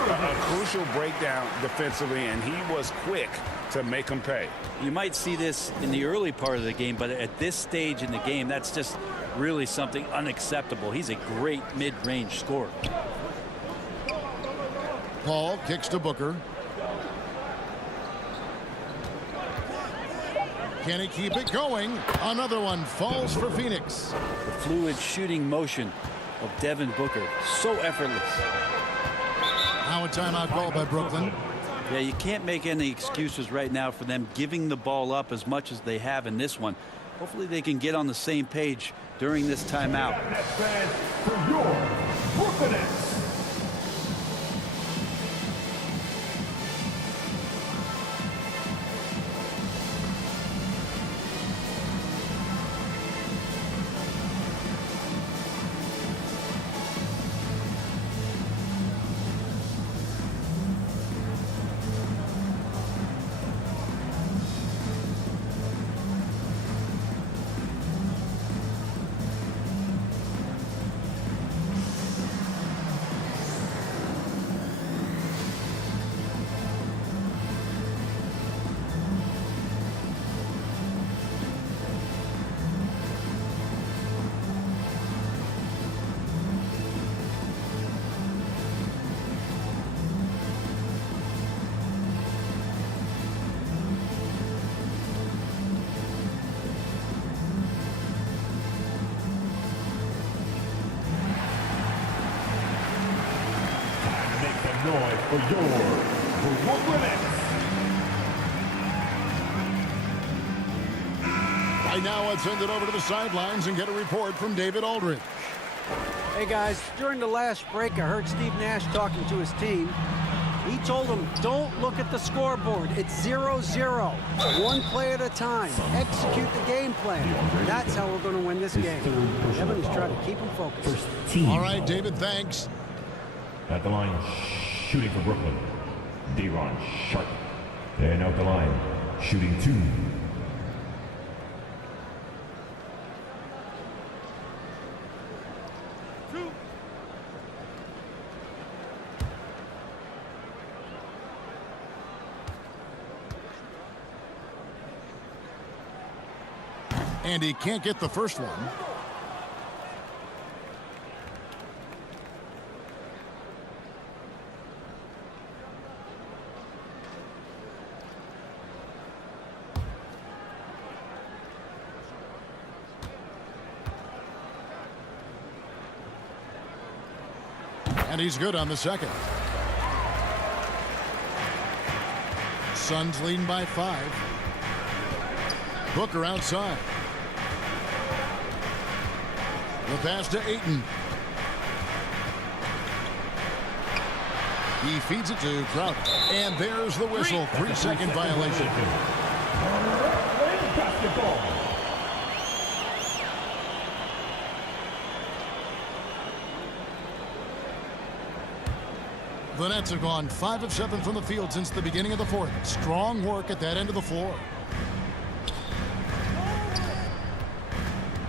A crucial breakdown defensively, and he was quick to make them pay. You might see this in the early part of the game, but at this stage in the game, that's just really something unacceptable. He's a great mid-range scorer. Paul kicks to Booker. Can he keep it going? Another one falls for Phoenix. The fluid shooting motion of Devin Booker, so effortless. Now a timeout call by Brooklyn. Yeah, you can't make any excuses right now for them giving the ball up as much as they have in this one. Hopefully they can get on the same page during this timeout. Nets fans, for your Brooklyn Nets. noise for your Brooklyn Nets. Right now, let's send it over to the sidelines and get a report from David Aldridge. Hey guys, during the last break, I heard Steve Nash talking to his team. He told them, don't look at the scoreboard. It's 0-0. One play at a time. Execute the game plan. That's how we're going to win this game. Evan is trying to keep them focused. All right, David, thanks. At the line, shooting for Brooklyn, De'Ron Sharp. And out the line, shooting 2. And he can't get the first one. And he's good on the second. Suns leading by 5. Booker outside. The pass to Ayton. He feeds it to Crowder. And there's the whistle. 3-second violation. Basketball. The Nets have gone 5 of 7 from the field since the beginning of the fourth. Strong work at that end of the floor.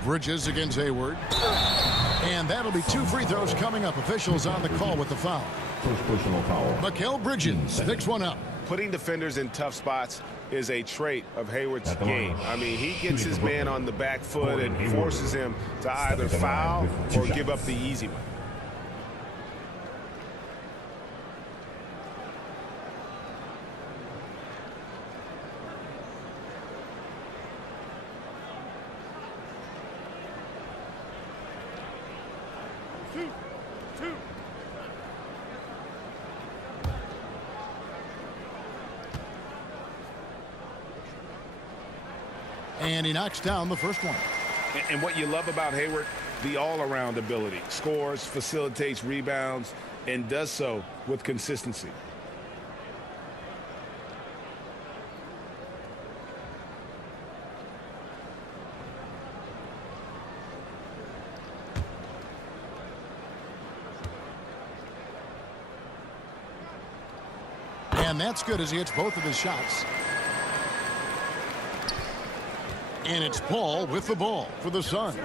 Bridges against Hayward. And that'll be 2 free throws coming up. Officials on the call with the foul. First personal foul. Mikal Bridges picks one up. Putting defenders in tough spots is a trait of Hayward's game. I mean, he gets his man on the back foot and forces him to either foul or give up the easy one. And he knocks down the first one. And what you love about Hayward, the all-around ability. Scores, facilitates rebounds, and does so with consistency. And that's good as he hits both of his shots. And it's Paul with the ball for the Suns.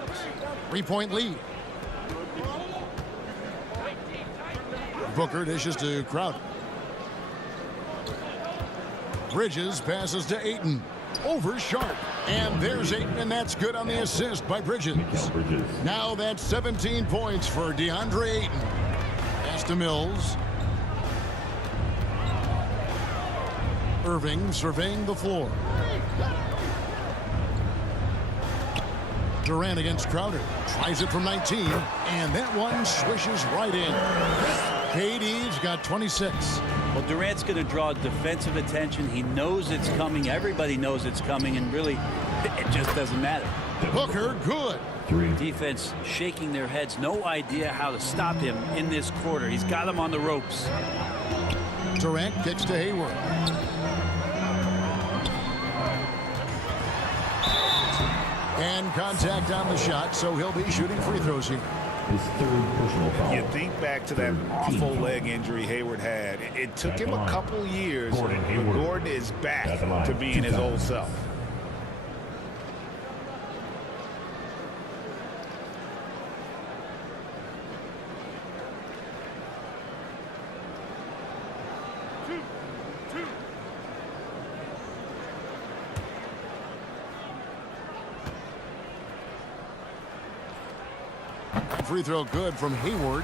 3-point lead. Booker dishes to Crowder. Bridges passes to Ayton. Over Sharp. And there's Ayton, and that's good on the assist by Bridges. Now that's 17 points for DeAndre Ayton. Pass to Mills. Irving surveying the floor. Durant against Crowder. Tries it from 19. And that one swishes right in. KD's got 26. Well, Durant's going to draw defensive attention. He knows it's coming. Everybody knows it's coming. And really, it just doesn't matter. Booker, good. Defense shaking their heads. No idea how to stop him in this quarter. He's got him on the ropes. Durant kicks to Hayward. And contact on the shot, so he'll be shooting free throws here. His third personal foul. You think back to that awful leg injury Hayward had. It took him a couple years, but Gordon is back to being his old self. Free throw good from Hayward.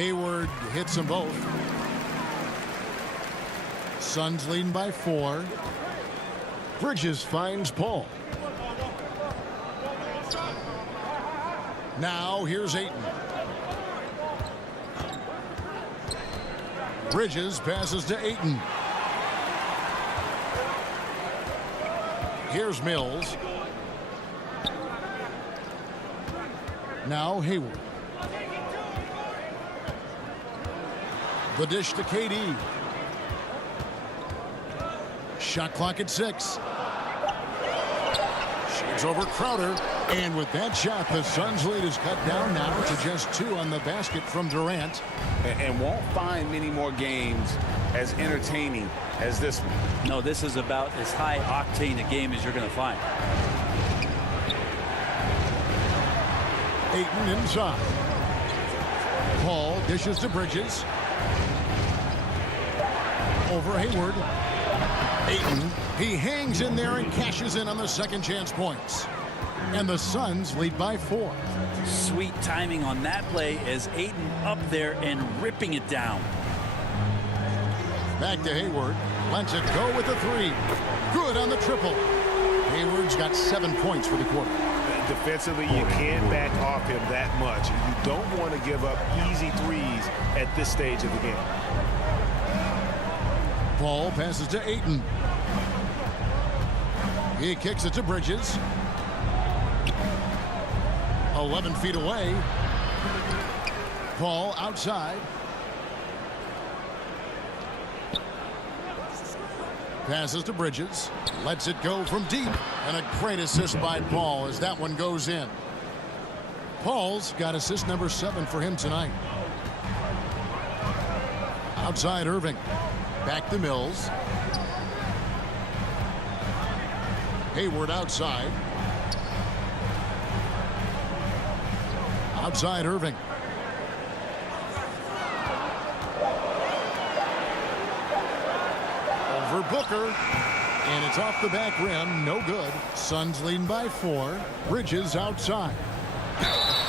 Hayward hits them both. Suns leading by 4. Bridges finds Paul. Now here's Ayton. Bridges passes to Ayton. Here's Mills. Now Hayward. The dish to KD. Shot clock at 6. Shoots over Crowder. And with that shot, the Suns' lead is cut down now to just 2 on the basket from Durant. And won't find many more games as entertaining as this one. No, this is about as high octane a game as you're going to find. Ayton inside. Paul dishes to Bridges. Over Hayward. Ayton, he hangs in there and cashes in on the second chance points. And the Suns lead by 4. Sweet timing on that play as Ayton up there and ripping it down. Back to Hayward. Lets it go with the 3. Good on the triple. Hayward's got 7 points for the quarter. Defensively, you can't back off him that much. You don't want to give up easy threes at this stage of the game. Paul passes to Ayton. He kicks it to Bridges. 11 feet away. Paul outside. Passes to Bridges. Lets it go from deep. And a great assist by Paul as that one goes in. Paul's got assist number 7 for him tonight. Outside Irving. Back to Mills. Hayward outside. Outside Irving. Over Booker. And it's off the back rim. No good. Suns leading by 4. Bridges outside.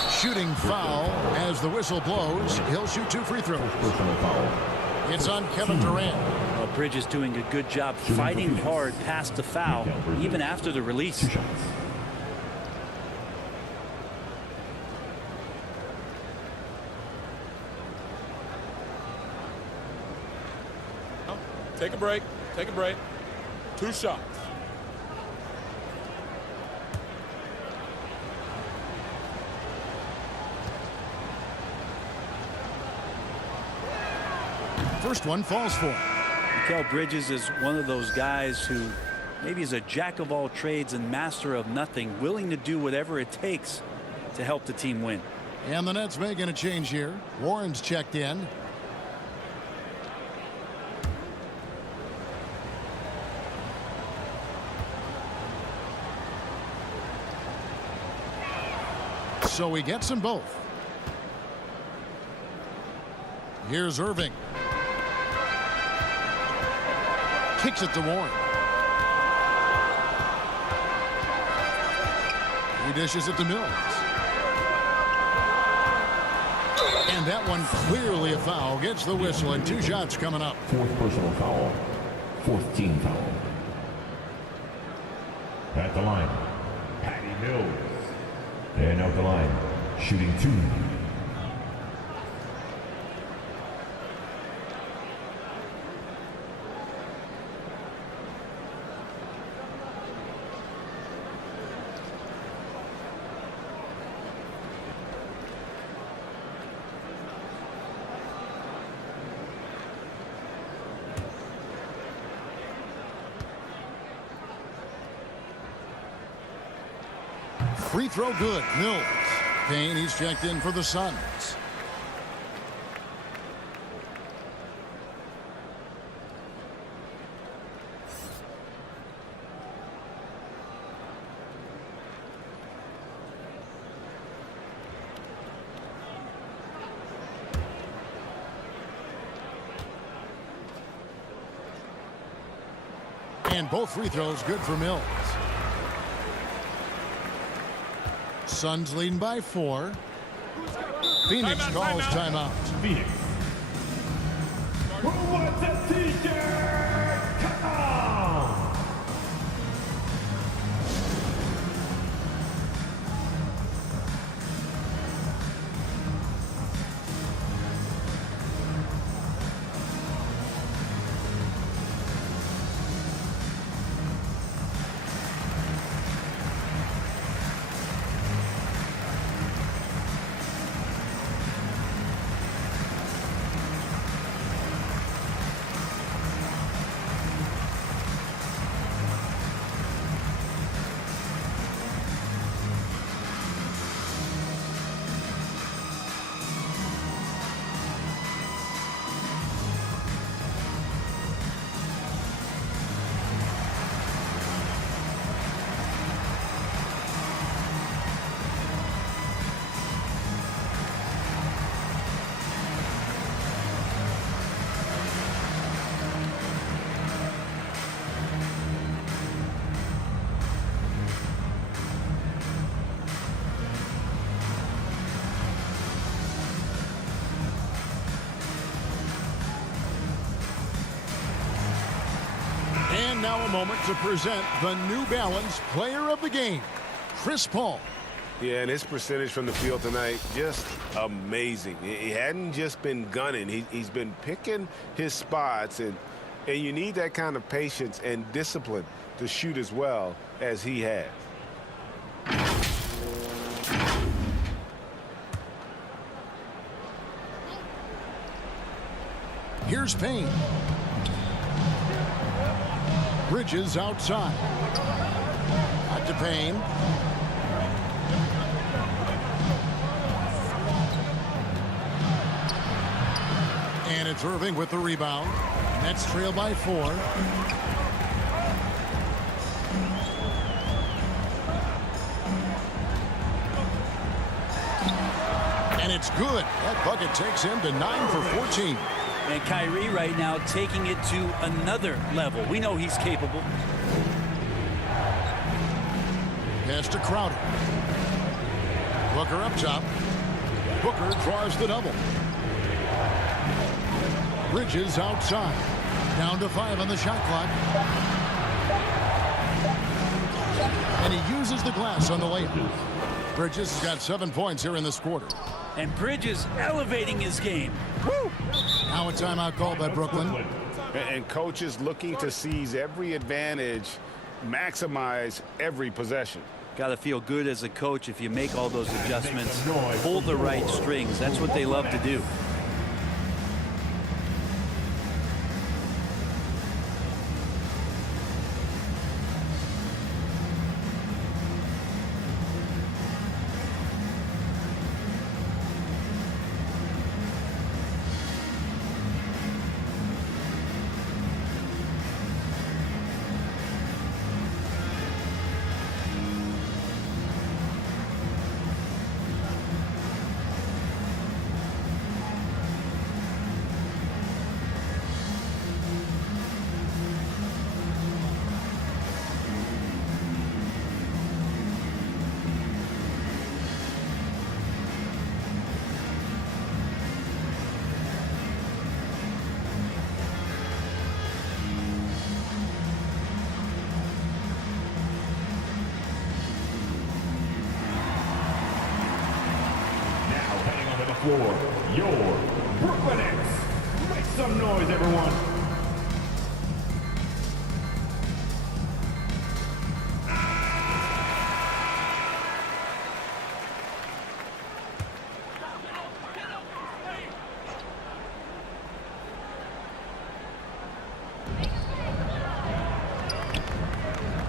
Shooting foul as the whistle blows. He'll shoot 2 free throws. It's on Kevin Durant. Well, Bridges doing a good job fighting hard past the foul, even after the release. Take a break. Take a break. 2 shots. First one falls for him. Mikal Bridges is one of those guys who maybe is a jack of all trades and master of nothing, willing to do whatever it takes to help the team win. And the Nets making a change here. Warren's checked in. So he gets them both. Here's Irving. Kicks it to Warren. He dishes it to Mills. And that one clearly a foul. Gets the whistle and 2 shots coming up. 4th personal foul. 4th team foul. At the line, Patty Mills. And out the line, shooting 2. Free throw good. Mills. Payne, he's checked in for the Suns. And both free throws good for Mills. Suns leading by 4. Phoenix calls timeout. Phoenix. Who wants a t-shirt? Come on! And now a moment to present the New Balance Player of the Game, Chris Paul. Yeah, and his percentage from the field tonight, just amazing. He hadn't just been gunning. He's been picking his spots, and you need that kind of patience and discipline to shoot as well as he has. Here's Payne. Bridges outside. Out to Payne. And it's Irving with the rebound. Nets trail by 4. And it's good. That bucket takes him to 9 for 14. And Kyrie right now taking it to another level. We know he's capable. Pass to Crowder. Booker up top. Booker draws the double. Bridges outside. Down to 5 on the shot clock. And he uses the glass on the layup. Bridges has got 7 points here in this quarter. And Bridges elevating his game. Woo! Now a timeout called by Brooklyn. And coaches looking to seize every advantage, maximize every possession. Got to feel good as a coach if you make all those adjustments. Pull the right strings. That's what they love to do. Floor, your Brooklyn Nets. Make some noise, everyone.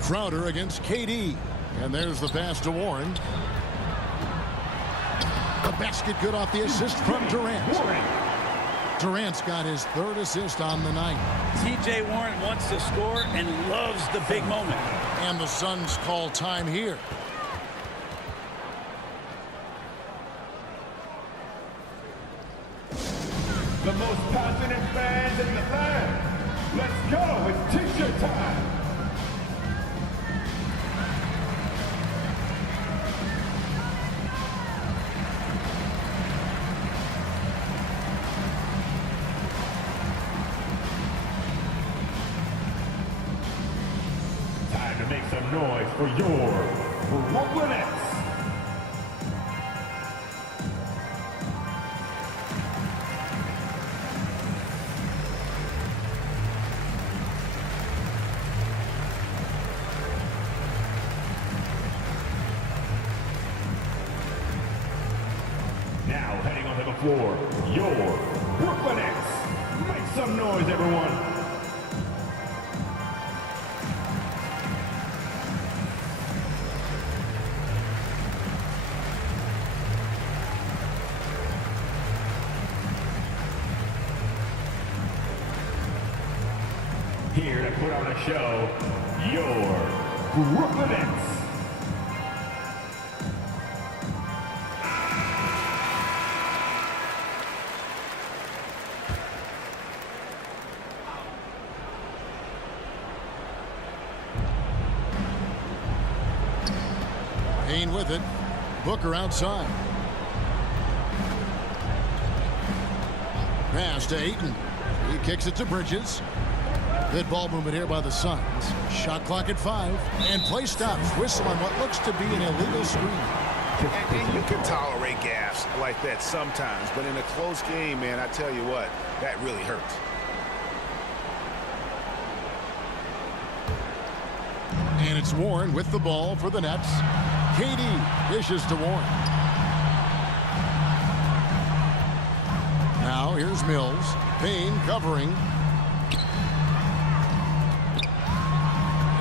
Crowder against KD. And there's the pass to Warren. The basket good off the assist from Durant. Durant's got his 3rd assist on the night. TJ Warren wants to score and loves the big moment. And the Suns call time here. The most passionate fans in the land. Let's go. It's t-shirt time. some noise for your Brooklyn Nets. Now heading onto the floor, your Brooklyn Nets. Make some noise, everyone. Here to put on a show, your Brooklyn Nets. Payne with it. Booker outside. Pass to Ayton. He kicks it to Bridges. Good ball movement here by the Suns. Shot clock at 5. And play stops. Whistle on what looks to be an illegal screen. And you can tolerate gaffes like that sometimes, but in a close game, man, I tell you what, that really hurts. And it's Warren with the ball for the Nets. KD dishes to Warren. Now here's Mills. Payne covering.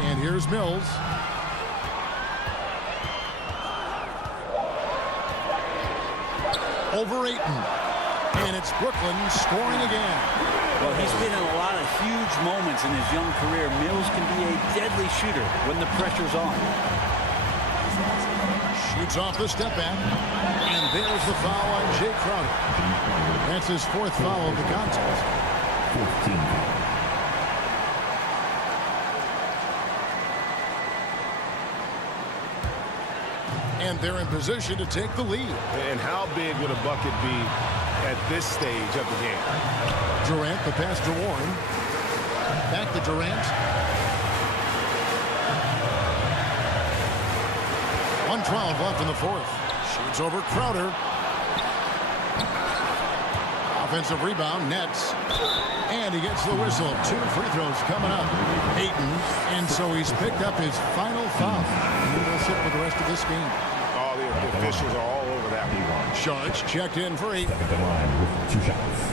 And here's Mills. Over Ayton. And it's Brooklyn scoring again. Well, he's been in a lot of huge moments in his young career. Mills can be a deadly shooter when the pressure's on. Shoots off the step back. And there's the foul on Jay Crowder. That's his 4th foul of the contest. 14. And they're in position to take the lead. And how big would a bucket be at this stage of the game? Durant, the pass to Warren. Back to Durant. 1:12 left in the 4th. Shoots over Crowder. Offensive rebound, Nets. And he gets the whistle. 2 free throws coming up. Ayton. And so he's picked up his final foul. He will sit for the rest of this game. All the officials are all over that one. Sharks checked in for 8. At the line with 2 shots.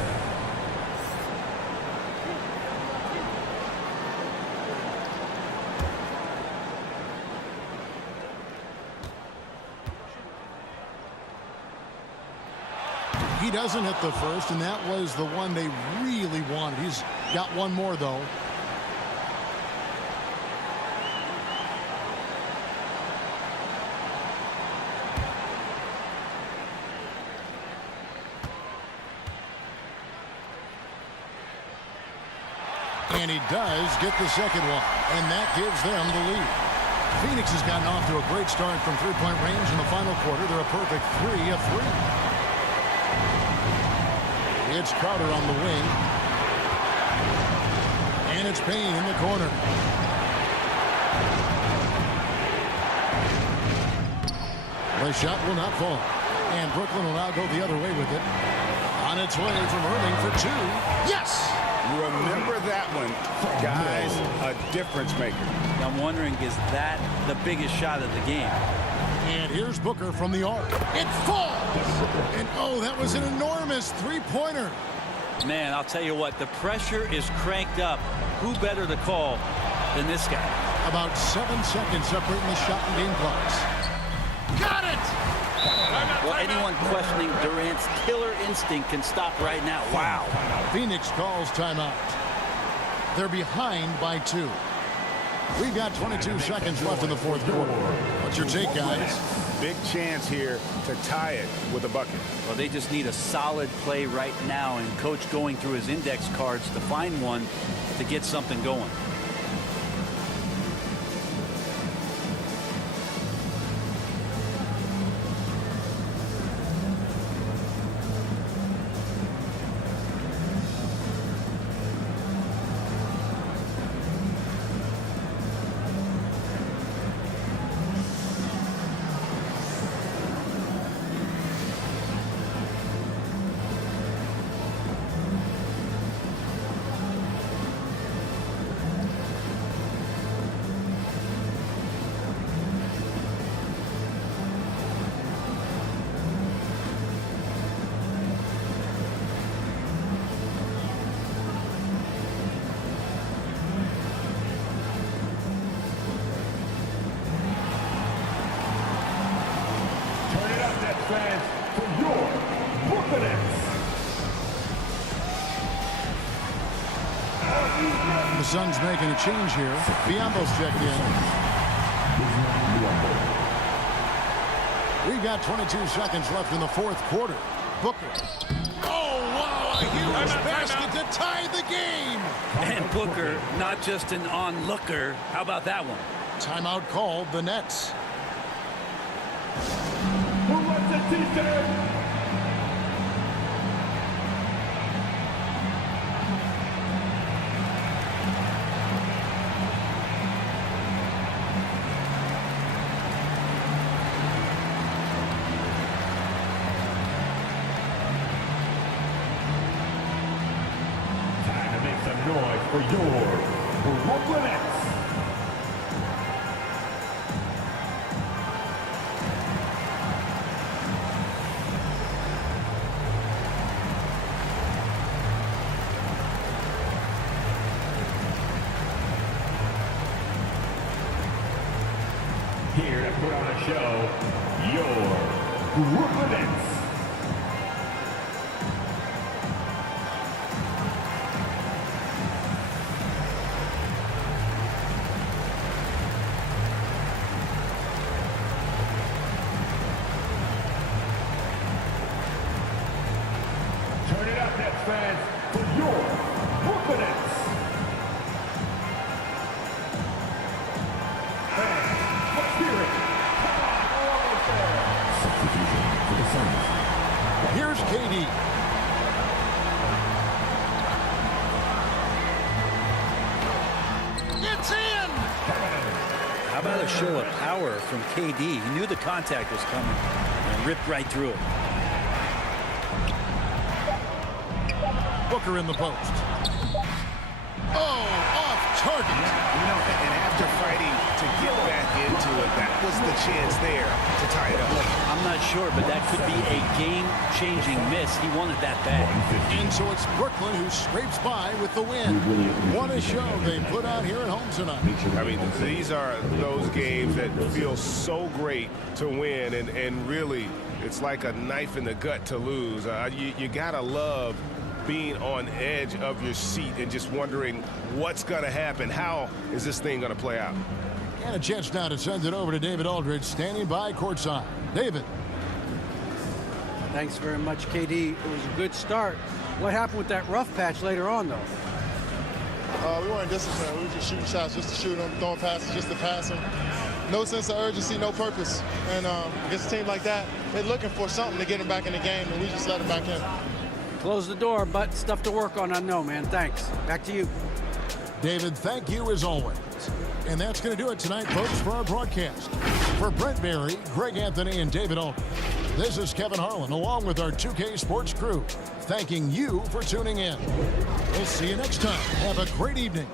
He doesn't hit the first, and that was the one they really wanted. He's got one more, though. And he does get the second one, and that gives them the lead. Phoenix has gotten off to a great start from three-point range in the final quarter. They're a perfect 3 of 3. It's Crowder on the wing. And it's Payne in the corner. The shot will not fall. And Brooklyn will now go the other way with it. On its way from Irving for 2. Yes! Remember that one, guys, a difference maker. I'm wondering, is that the biggest shot of the game? And here's Booker from the arc. It falls! And oh, that was an enormous three-pointer. Man, I'll tell you what, the pressure is cranked up. Who better to call than this guy? About 7 seconds separating the shot and game clocks. Got it! Well, anyone questioning Durant's killer instinct can stop right now. Wow. Phoenix calls timeout. They're behind by 2. We've got 22 seconds left in the 4th quarter. What's your take, guys? Big chance here to tie it with a bucket. Well, they just need a solid play right now, and Coach going through his index cards to find one to get something going. fans, for your Brooklyn Nets. The Suns making a change here. Biombo's checked in. We've got 22 seconds left in the fourth quarter. Booker. Oh, wow, a huge basket to tie the game. And Booker, not just an onlooker. How about that one? Timeout called the Nets. Who wants a t-shirt? Time to make some noise for your Brooklyn Nets. Here to put on a show, your Brooklyn Nets. Turn it up, Nets fans, for your Brooklyn Nets. Fans, let's hear it. Come on, we're almost there. Substitution for the Suns. Here's KD. It's in! How about a show of power from KD? He knew the contact was coming and ripped right through it. Booker in the post. Oh, off target. You know, and after fighting to get back into it, that was the chance there to tie it up. I'm not sure, but that could be a game-changing miss. He wanted that bad. And so it's Brooklyn who scrapes by with the win. What a show they put out here at home tonight. I mean, these are those games that feel so great to win, and really, it's like a knife in the gut to lose. You gotta love being on edge of your seat and just wondering what's going to happen. How is this thing going to play out? And a chance now to send it over to David Aldridge, standing by courtside. David. Thanks very much, KD. It was a good start. What happened with that rough patch later on, though? We weren't disciplined. We were just shooting shots just to shoot them, throwing passes just to pass them. No sense of urgency, no purpose. And against a team like that, they're looking for something to get them back in the game, and we just let them back in. Close the door, but stuff to work on, I know, man. Thanks. Back to you. David, thank you as always. And that's going to do it tonight, folks, for our broadcast. For Brent Berry, Greg Anthony, and David Aldridge, this is Kevin Harlan, along with our 2K Sports crew, thanking you for tuning in. We'll see you next time. Have a great evening.